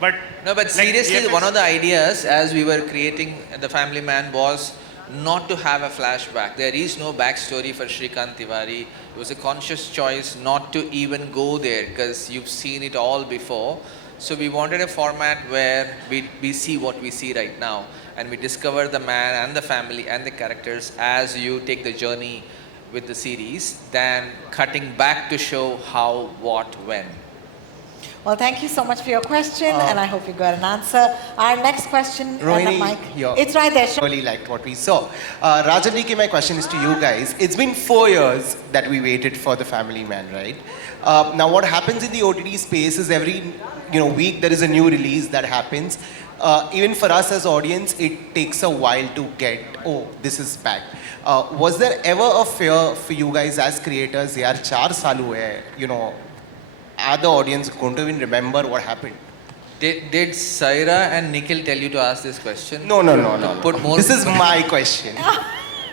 but... No, but seriously, one of the ideas as we were creating The Family Man was not to have a flashback. There is no backstory for Srikanth Tiwari. It was a conscious choice not to even go there because you've seen it all before. So we wanted a format where we see what we see right now, and we discover the man and the family and the characters as you take the journey with the series, than cutting back to show how, what, when. Well, thank you so much for your question, and I hope you got an answer. Our next question, Rohini, Mike. here. It's right there. Really liked what we saw. Rajan DK, my question is to you guys. It's been 4 years that we waited for The Family Man, right? Now, what happens in the OTT space is every week there is a new release that happens. Even for us as audience, it takes a while to get, oh, this is back. Was there ever a fear for you guys as creators? Yaar, 4 saal hue, are the audience going to even remember what happened? Did Saira and Nikhil tell you to ask this question? No. Put more. This is my question.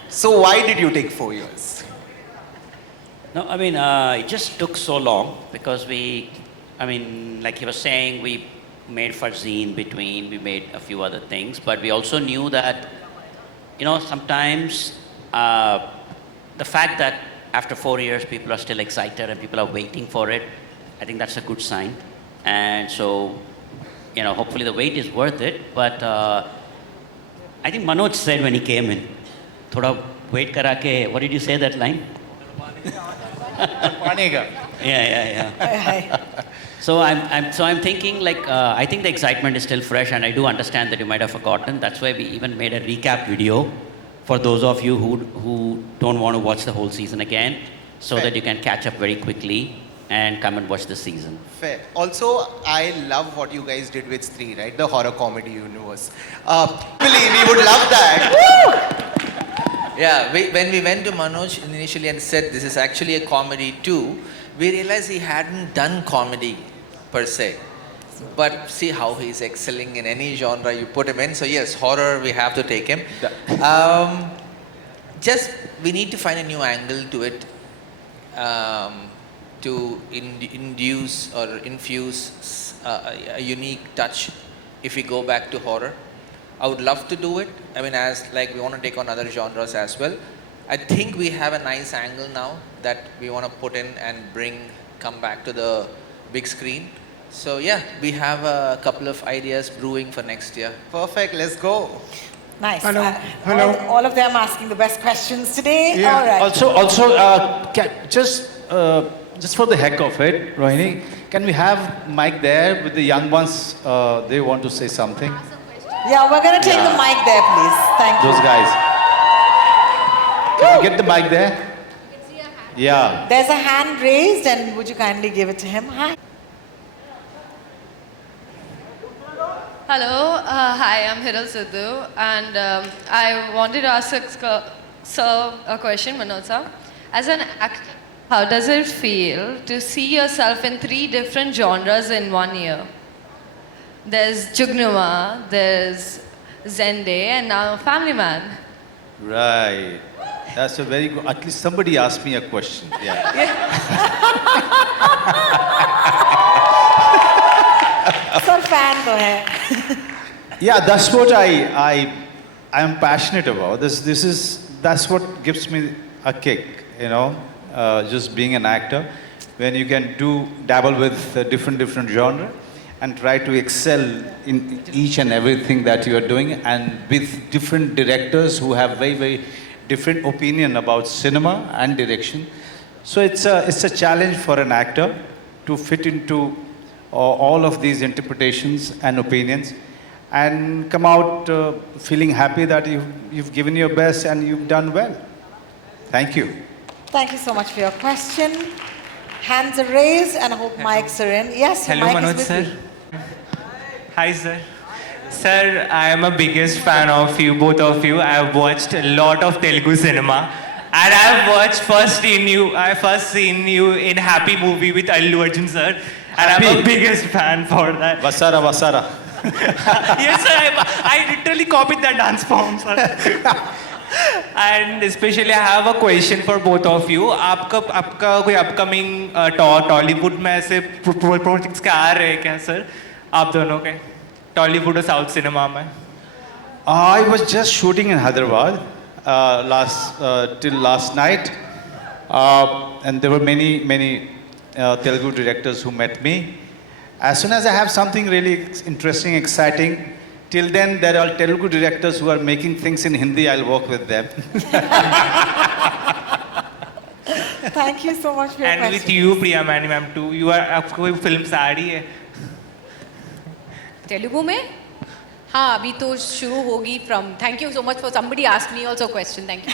So why did you take 4 years? No, I mean, it just took so long because like he was saying, we made Farzi in between, we made a few other things, but we also knew that, sometimes the fact that after 4 years people are still excited and people are waiting for it, I think that's a good sign. And so, hopefully the wait is worth it. But I think Manoj said when he came in, thoda wait kara ke, what did you say that line? Yeah. So I'm thinking I think the excitement is still fresh, and I do understand that you might have forgotten. That's why we even made a recap video for those of you who don't want to watch the whole season again, so that you can catch up very quickly and come and watch the season. Fair. Also, I love what you guys did with Stree, right? The horror comedy universe. We would love that. Yeah, when we went to Manoj initially and said this is actually a comedy too, we realized he hadn't done comedy per se. But see how he's excelling in any genre you put him in. So yes, horror, we have to take him. We need to find a new angle to it. To induce or infuse a unique touch if we go back to horror. I would love to do it. I mean, we want to take on other genres as well. I think we have a nice angle now that we want to put in and come back to the big screen. So yeah, we have a couple of ideas brewing for next year. Perfect, let's go. Nice. Hello. All of them asking the best questions today. Yeah. All right. Also, just for the heck of it, Rohini, can we have Mike there with the young ones? They want to say something. Yeah, we're going to take the mic there, please. Thank you. Those guys. Can we get the mic there? Yeah. There's a hand raised, and would you kindly give it to him? Hi. Hello, hi, I'm Hiral Sidhu, and I wanted to ask Sir a question, Manoj sir. As an actor, how does it feel to see yourself in 3 different genres in 1 year? There's Jugnuma, there's Zende, and now Family Man. Right. That's a very good. At least somebody asked me a question. Yeah. Sir, fan to hai. Yeah, that's what I am passionate about. That's what gives me a kick, just being an actor, when you can dabble with different genre and try to excel in each and everything that you are doing, and with different directors who have very, very different opinion about cinema and direction. So it's a challenge for an actor to fit into all of these interpretations and opinions and come out feeling happy that you've given your best and you've done well. Thank you. Thank you so much for your question. Hands are raised, and I hope mics are in. Yes, your Hello, mic Manoj is with sir. you. Hi, sir. Sir, I am a biggest fan of you, both of you. I have watched a lot of Telugu cinema. And I have I first seen you in Happy movie with Allu Arjun sir. And I'm a biggest fan for that. Vasara. Yes, sir. I literally copied that dance form, sir. And especially I have a question for both of you. आपका कोई upcoming Tollywood में ऐसे projects क्या आ रहे हैं क्या sir? आप दोनों के Tollywood और South cinema में? I was just shooting in Hyderabad till last night, and there were many Telugu directors who met me, As soon as I have something really interesting, exciting, till then there are Telugu directors who are making things in Hindi. I'll work with them. Thank you so much for your And with question. you, Priya Mani ma'am, too. You are आपको कोई film आ रही है? तेलुगु में हाँ अभी तो शुरू होगी from thank you so much for somebody asked me also question thank you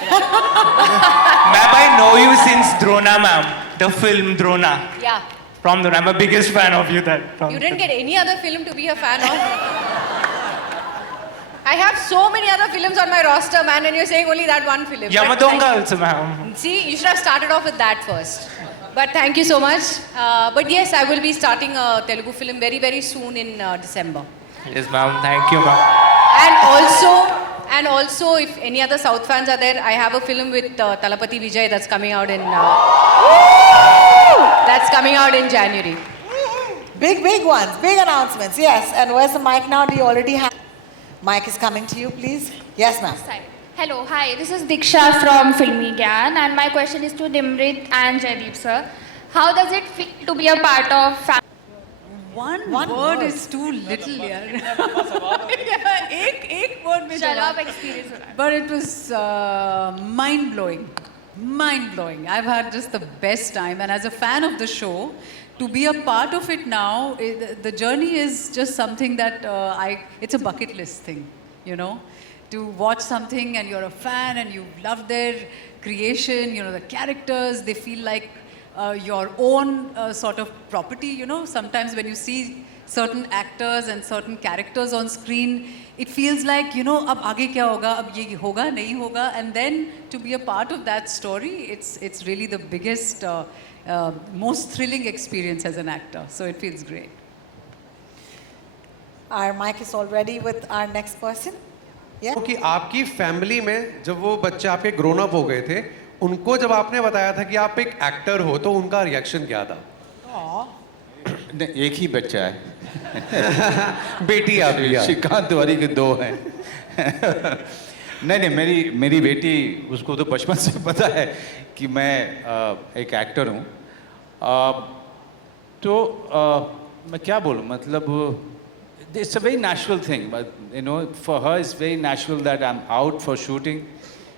Ma'am, I know you since Drona ma'am, the film Drona. या From Drona, I'm a biggest fan of you. From You didn't get any other film to be a fan of? I have so many other films on my roster, man, and you're saying only that one film. But Yamadonga thank- also, ma'am. See, you should have started off with that first. But thank you so much. But yes, I will be starting a Telugu film very, very soon in December. Yes, ma'am. Thank you, ma'am. And also, if any other South fans are there, I have a film with Talapati Vijay that's coming out in January. Big ones, big announcements. Yes. And where's the mic now? Do you already have? Mic is coming to you, please. Yes, ma'am. Hello, hi, this is Diksha from Filmy Gyan, and my question is to Dimrit and Jaideep sir. How does it feel to be a part of family? One word is too little यार एक word में चलो आप जवाब experience सुनाओ. But it was mind blowing. I've had just the best time, and as a fan of the show, to be a part of it now, the journey is just something that it's a bucket list thing, you know. To watch something and you're a fan and you love their creation, you know, the characters, they feel like your own sort of property, you know. Sometimes when you see certain actors and certain characters on screen, it feels like, you know, ab aage kya hoga, ab ye hoga, nahi hoga, and then to be a part of that story, it's really the biggest, most thrilling experience as an actor. So it feels great. Our mic is already with our next person. Yeah. कि आपकी family में जब वो बच्चे आपके grown up हो गए थे, उनको जब आपने बताया था कि आप एक एक्टर हो, तो उनका रिएक्शन क्या था? एक ही बच्चा है बेटी आप भी श्रीकांत तिवारी के दो हैं नहीं मेरी बेटी उसको तो बचपन से पता है कि मैं एक एक्टर हूँ तो मैं क्या बोलूँ मतलब it's a very natural thing but you know for her it's very natural that I'm out for shooting.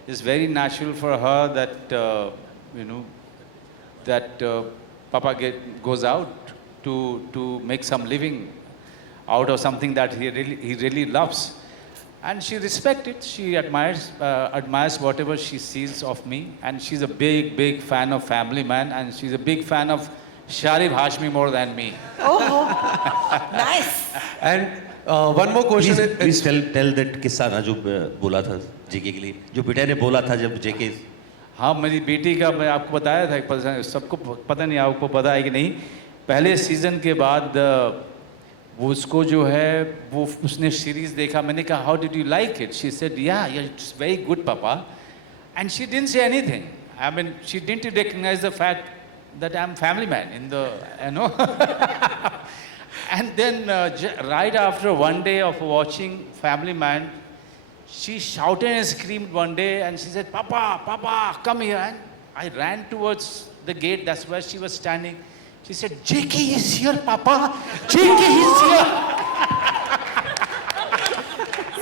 It's very natural for her that you know that Papa goes out to make some living out of something that he really loves, and she respects it. She admires whatever she sees of me, and she's a big fan of Family Man, and she's a big fan of Sharif Hashmi more than me. Oh, nice. And one more question. Please tell that किस्सा ना जो बोला था जेके के लिए, जो बेटा ने बोला था जब जेके. हाँ मेरी बेटी का मैं आपको बताया था, सबको पता नहीं आपको पता है कि नहीं. पहले सीजन के बाद वो उसको जो है वो उसने सीरीज देखा. मैंने कहा how did you like it? She said yeah it's very good papa, and she didn't say anything. I mean she didn't recognise the fact that I'm Family Man in the, you know. And then right after one day of watching Family Man, she shouted and screamed one day and she said, Papa, come here. And I ran towards the gate, that's where she was standing. She said, JK is here, Papa. JK is here.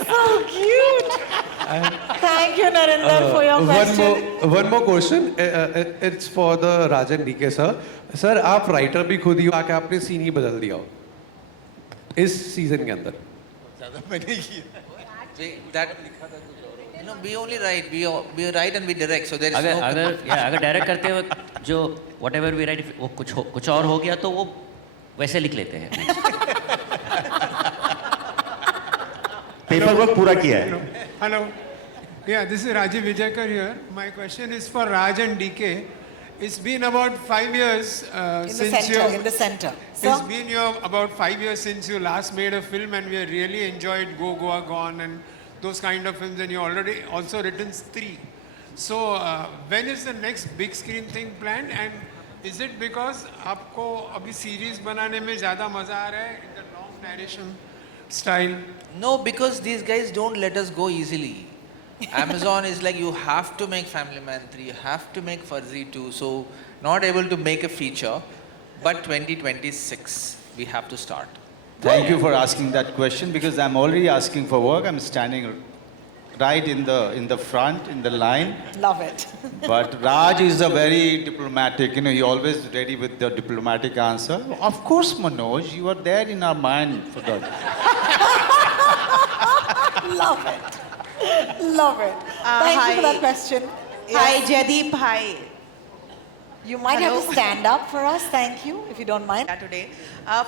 So cute. Thank you, Narinder, for your question. One more question. It's for the Rajan DK sir. Sir, आप writer भी खुद ही हो, आके आपने scene ही बदल दिया हो इस सीजन के अंदर. ज़्यादा मैंने किया. That you know, we only write, we write and we direct. So there is no. अगर डायरेक्ट करते हो जो whatever we write वो कुछ और हो गया तो वो वैसे लिख लेते हैं. पेपर वर्क पूरा किया है. Hello. Yeah, this is Rajiv Vijayakar here. My question is for Raj and DK. It's been about 5 years in the center. It's been about 5 years since you last made a film, and we really enjoyed Go Goa Gone and those kind of films, and you already also written 3. So when is the next big screen thing planned, and is it because आपको अभी series बनाने में ज़्यादा मजा आ रहा है in the long narration style? No, because these guys don't let us go easily. Amazon is like, you have to make Family Man 3, you have to make Fuzzy 2, so not able to make a feature, but 2026. we have to start. Thank you for asking that question because I'm already asking for work. I'm standing right in the front in the line. Love it. But Raj is a very diplomatic. He always ready with the diplomatic answer. Of course, Manoj, you are there in our mind for that. Love it. Love it. Thank you for that question. Hi, Jaideep. Hi. You might have to stand up for us, thank you, if you don't mind. Today.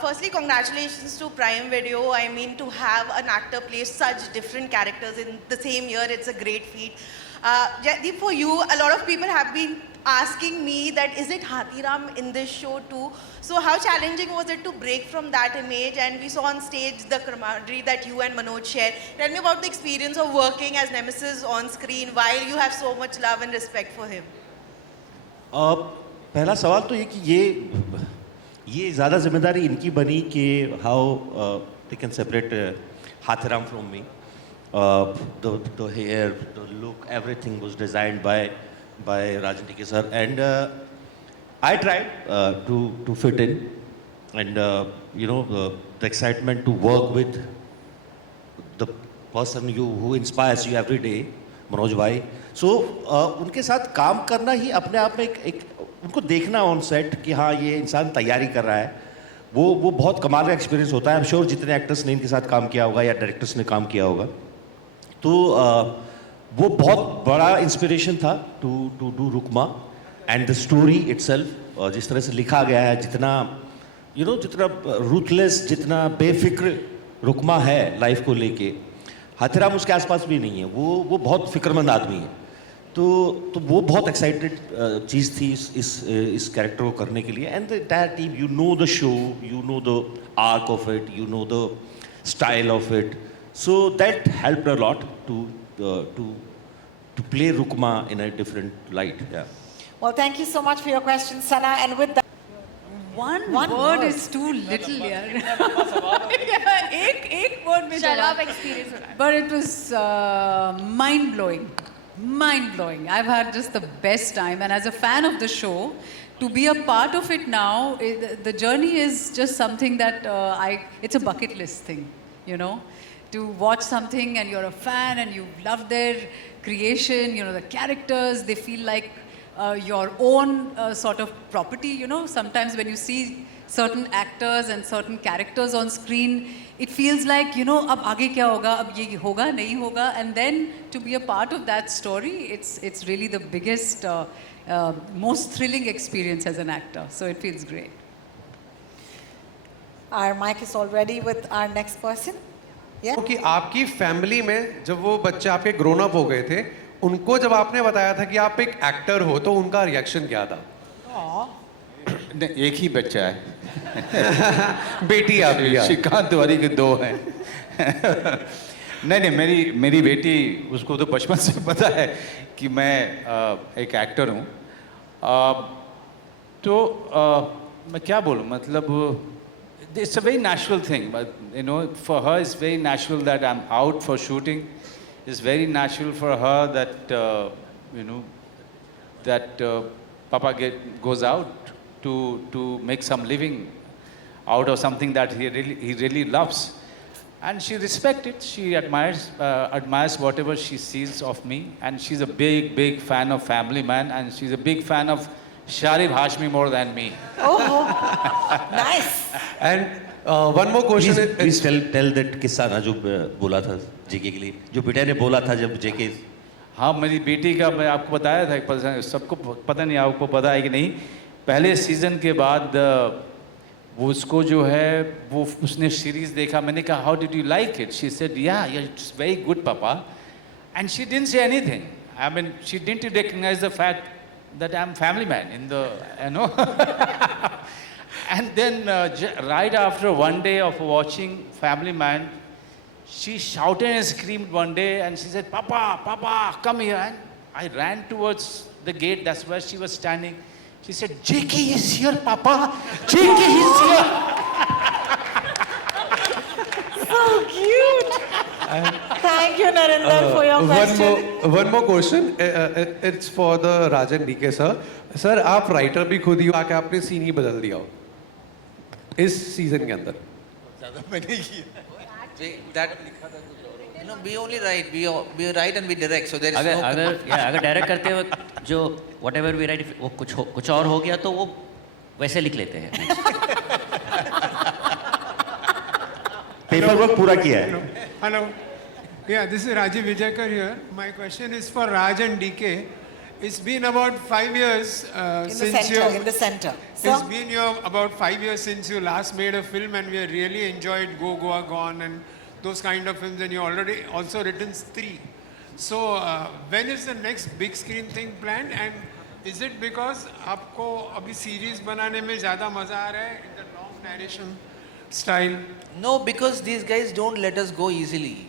Firstly, congratulations to Prime Video. I mean, to have an actor play such different characters in the same year, it's a great feat. Jaideep, for you, a lot of people have been asking me that is it Hathiram in this show too? So how challenging was it to break from that image? And we saw on stage the camaraderie that you and Manoj share. Tell me about the experience of working as Nemesis on screen while you have so much love and respect for him. पहला सवाल तो ये कि ये ज़्यादा जिम्मेदारी इनकी बनी कि how they can separate Hathiram from me the hair, the look, everything was designed by Rajan DK sir, and I tried to fit in, and the excitement to work with the person who inspires you every day, Manoj bhai. So उनके साथ काम करना ही अपने आप में एक उनको देखना ऑन सेट कि हाँ ये इंसान तैयारी कर रहा है, वो बहुत कमाल का एक्सपीरियंस होता है. आई एम श्योर जितने एक्टर्स ने इनके साथ काम किया होगा या डायरेक्टर्स ने काम किया होगा, तो वो बहुत बड़ा इंस्पिरेशन था to do Rukma and the story itself. जिस तरह से लिखा गया है, जितना जितना रूथलेस, जितना बेफिक्र रुकमा है लाइफ को लेके, हाथीराम उसके आसपास भी नहीं है. वो बहुत फिक्रमंद आदमी है. तो वो बहुत एक्साइटेड चीज़ थी इस कैरेक्टर को करने के लिए. And the entire team, you know the show, you know the arc of it, you know the style of it. So that helped a lot to play Rukma in a different light. Yeah. Well, thank you so much for your question, Sana. And with that, one word is too little here. एक word में चलो आप experience हो रहा है. But it was mind blowing. I've had just the best time, and as a fan of the show, to be a part of it now, the journey is just something that it's a bucket list thing, To watch something and you're a fan and you love their creation, the characters, they feel like your own sort of property, Sometimes when you see certain actors and certain characters on screen, it feels like, ab aage kya hoga, ab ye hoga, nahi hoga. And then to be a part of that story, it's really the biggest, most thrilling experience as an actor. So it feels great. Our mic is all ready with our next person. कि आपकी family में जब वो बच्चे आपके grown up हो गए थे, उनको जब आपने बताया था कि आप एक एक्टर हो, तो उनका रिएक्शन क्या था? एक ही बच्चा है. बेटी आप भी है. श्रीकांत तिवारी के 2 हैं. नहीं, मेरी बेटी, उसको तो बचपन से पता है कि मैं एक एक्टर हूँ. तो मैं क्या बोलूँ, मतलब it's a very natural thing, but for her it's very natural that I'm out for shooting. It's very natural for her that that Papa goes out to make some living out of something that he really loves, and she respects it. She admires whatever she sees of me, and she's a big fan of Family Man, and she's a big fan of Sharif Hashmi more than me. Oh, nice. And one more question. Please tell that किस्सा ना जो बोला था जेके के लिए, जो बेटे ने बोला था जब जेके. हाँ, मेरी बेटी का मैं आपको बताया था, सबको पता नहीं, आपको पता है कि नहीं. पहले सीजन के बाद वो उसको जो है वो उसने सीरीज देखा. मैंने कहा how did you like it? She said yeah it's very good papa, and she didn't say anything. I mean she didn't recognise the fact that I'm Family Man in the, And then right after one day of watching Family Man, she shouted and screamed one day, and she said, Papa, come here. And I ran towards the gate. That's where she was standing. She said, JK is here, Papa. JK is here. So cute. Thank you, Narinder, for your question. One more question. It's for the Rajan DK sir. Sir, आप writer भी खुद ही हो, आके आपने scene ही बदल दिया हो. इस सीजन के अंदर? That we only write, we write and we direct, so there is no. अगर डायरेक्ट करते हो जो whatever we write वो कुछ और हो गया तो वो वैसे लिख लेते हैं. पेपर वर्क पूरा किया है. Hello. Yeah, this is Rajiv Vijayakar here. My question is for Raj and DK. It's been about 5 years since you. In the center. It's been about 5 years since you last made a film, and we really enjoyed Go Goa Gone and those kind of films. And you already also written 3. So when is the next big screen thing planned? And is it because आपको अभी series बनाने में ज़्यादा मजा आ रहा है in the long narration style? No, because these guys don't let us go easily.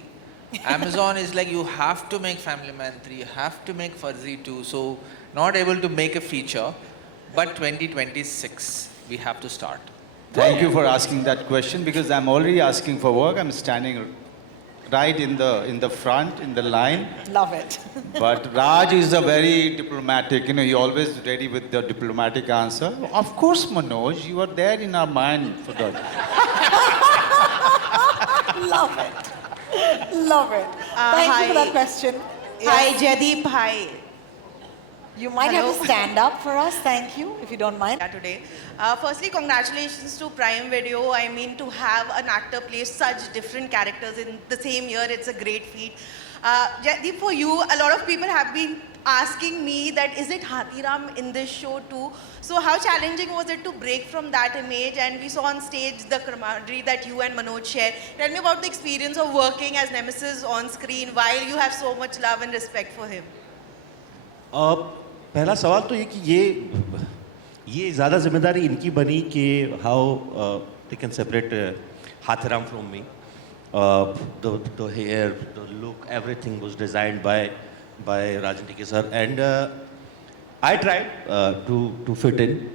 Amazon is like, you have to make Family Man 3, you have to make Fuzzy 2, so not able to make a feature, but 2026 we have to start. Thank you for asking that question, because I'm already asking for work. I'm standing right in the front, in the line. Love it. But Raj is a very diplomatic, he always ready with the diplomatic answer. Of course, Manoj, you are there in our mind for that. Love it. Love it. Thank you for that question. Hi, Jaideep. Hi. You might have to stand up for us. Thank you, if you don't mind. Today. Firstly, congratulations to Prime Video. I mean, to have an actor play such different characters in the same year, it's a great feat. Jaideep, for you, a lot of people have been asking me that is it Hathiram in this show too? So how challenging was it to break from that image? And we saw on stage the camaraderie that you and Manoj share. Tell me about the experience of working as Nemesis on screen while you have so much love and respect for him. पहला सवाल तो ये कि ये ज़्यादा जिम्मेदारी इनकी बनी कि how they can separate Hathiram from me. The hair, the look, everything was designed by Rajan DK sir, and I tried to fit in,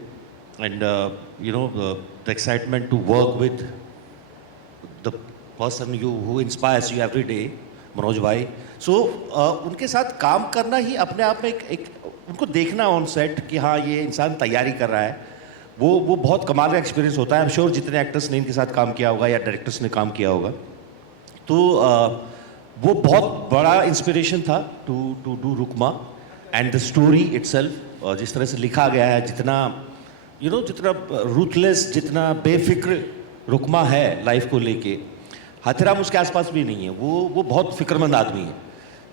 and the excitement to work with the person who inspires you every day, Manoj bhai. So उनके साथ काम करना ही अपने आप में एक उनको देखना ऑन सेट कि हाँ ये इंसान तैयारी कर रहा है, वो बहुत कमाल का एक्सपीरियंस होता है. आई एम श्योर जितने एक्टर्स ने इनके साथ काम किया होगा या डायरेक्टर्स ने काम किया होगा, तो वो बहुत बड़ा इंस्पिरेशन था to do Rukma. And the story itself, जिस तरह से लिखा गया है, जितना जितना रूथलेस, जितना बेफिक्र रुकमा है लाइफ को लेके, हाथीराम उसके आसपास भी नहीं है. वो बहुत फिक्रमंद आदमी है.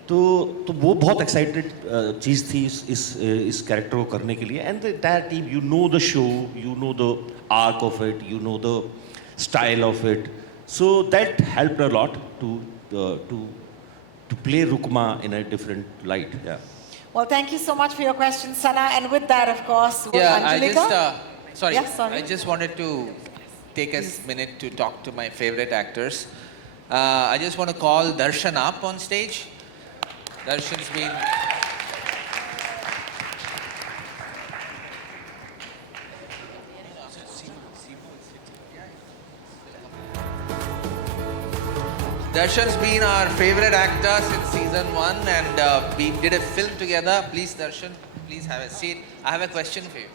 तो वो बहुत एक्साइटेड चीज़ थी इस कैरेक्टर को करने के लिए. And the entire team, you know the show, you know the arc of it, you know the style of it. So that helped a lot to play Rukma in a different light. Yeah. Well, thank you so much for your question, Sana. And with that, of course, Angelika. Sorry. Yes, sorry. I just wanted to take a minute to talk to my favorite actors. I just want to call Darshan up on stage. Darshan's been. Darshan's been our favorite actor since season 1, and we did a film together. Please, Darshan, please have a seat. I have a question for you.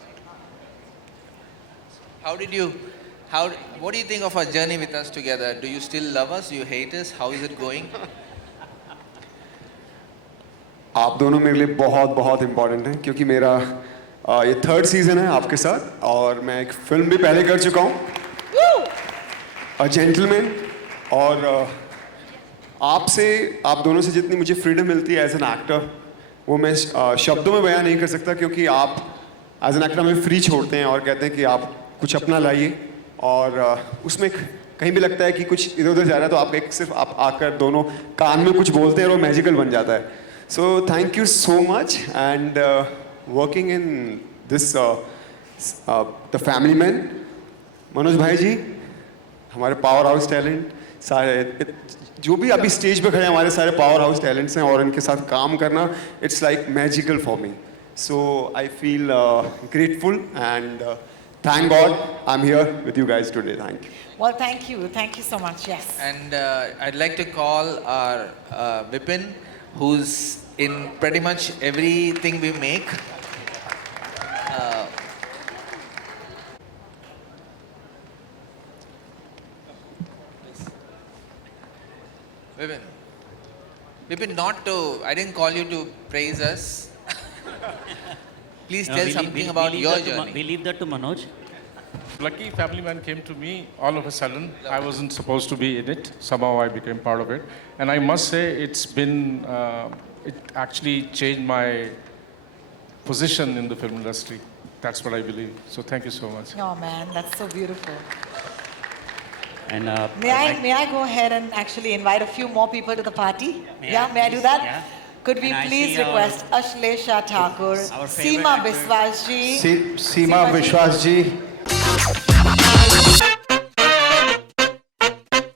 What do you think of our journey with us together? Do you still love us? Do you hate us? How is it going? आप दोनों मेरे लिए बहुत बहुत important हैं, क्योंकि मेरा ये 3rd सीज़न है आपके साथ, और मैं एक फिल्म भी पहले कर चुका हूँ, अ जेंटलमैन. और आप दोनों से जितनी मुझे फ्रीडम मिलती है एज एन एक्टर, वो मैं शब्दों में बयान नहीं कर सकता, क्योंकि आप एज एन एक्टर हमें फ्री छोड़ते हैं और कहते हैं कि आप कुछ अपना लाइए. और उसमें कहीं भी लगता है कि कुछ इधर उधर जा रहा है, तो आप सिर्फ आप आकर दोनों कान में कुछ बोलते हैं और वो मैजिकल बन जाता है. So thank you so much. And working in this the family man, Manoj भाई जी, हमारे पावर हाउस टैलेंट सारे, जो भी अभी स्टेज पे खड़े हैं, हमारे सारे पावर हाउस टैलेंट्स हैं, और इनके साथ काम करना it's like magical for me. So I feel grateful and thank God I'm here with you guys today. Thank you. Well, thank you. Thank you so much. Yes. And I'd like to call our Vipin, who's in pretty much everything we make. Vipin, not to, I didn't call you to praise us. Please tell something about your journey. We leave that to Manoj. Lucky Family Man came to me all of a sudden. I wasn't supposed to be in it. Somehow I became part of it. And I must say it's been, it actually changed my position in the film industry. That's what I believe. So thank you so much. Oh man, that's so beautiful. And May I go ahead and actually invite a few more people to the party? May I do that? Yeah. Could we And I please see request Ashlesha Thakur, our favorite Seema actress. Biswas ji, Seema Vishwas ji.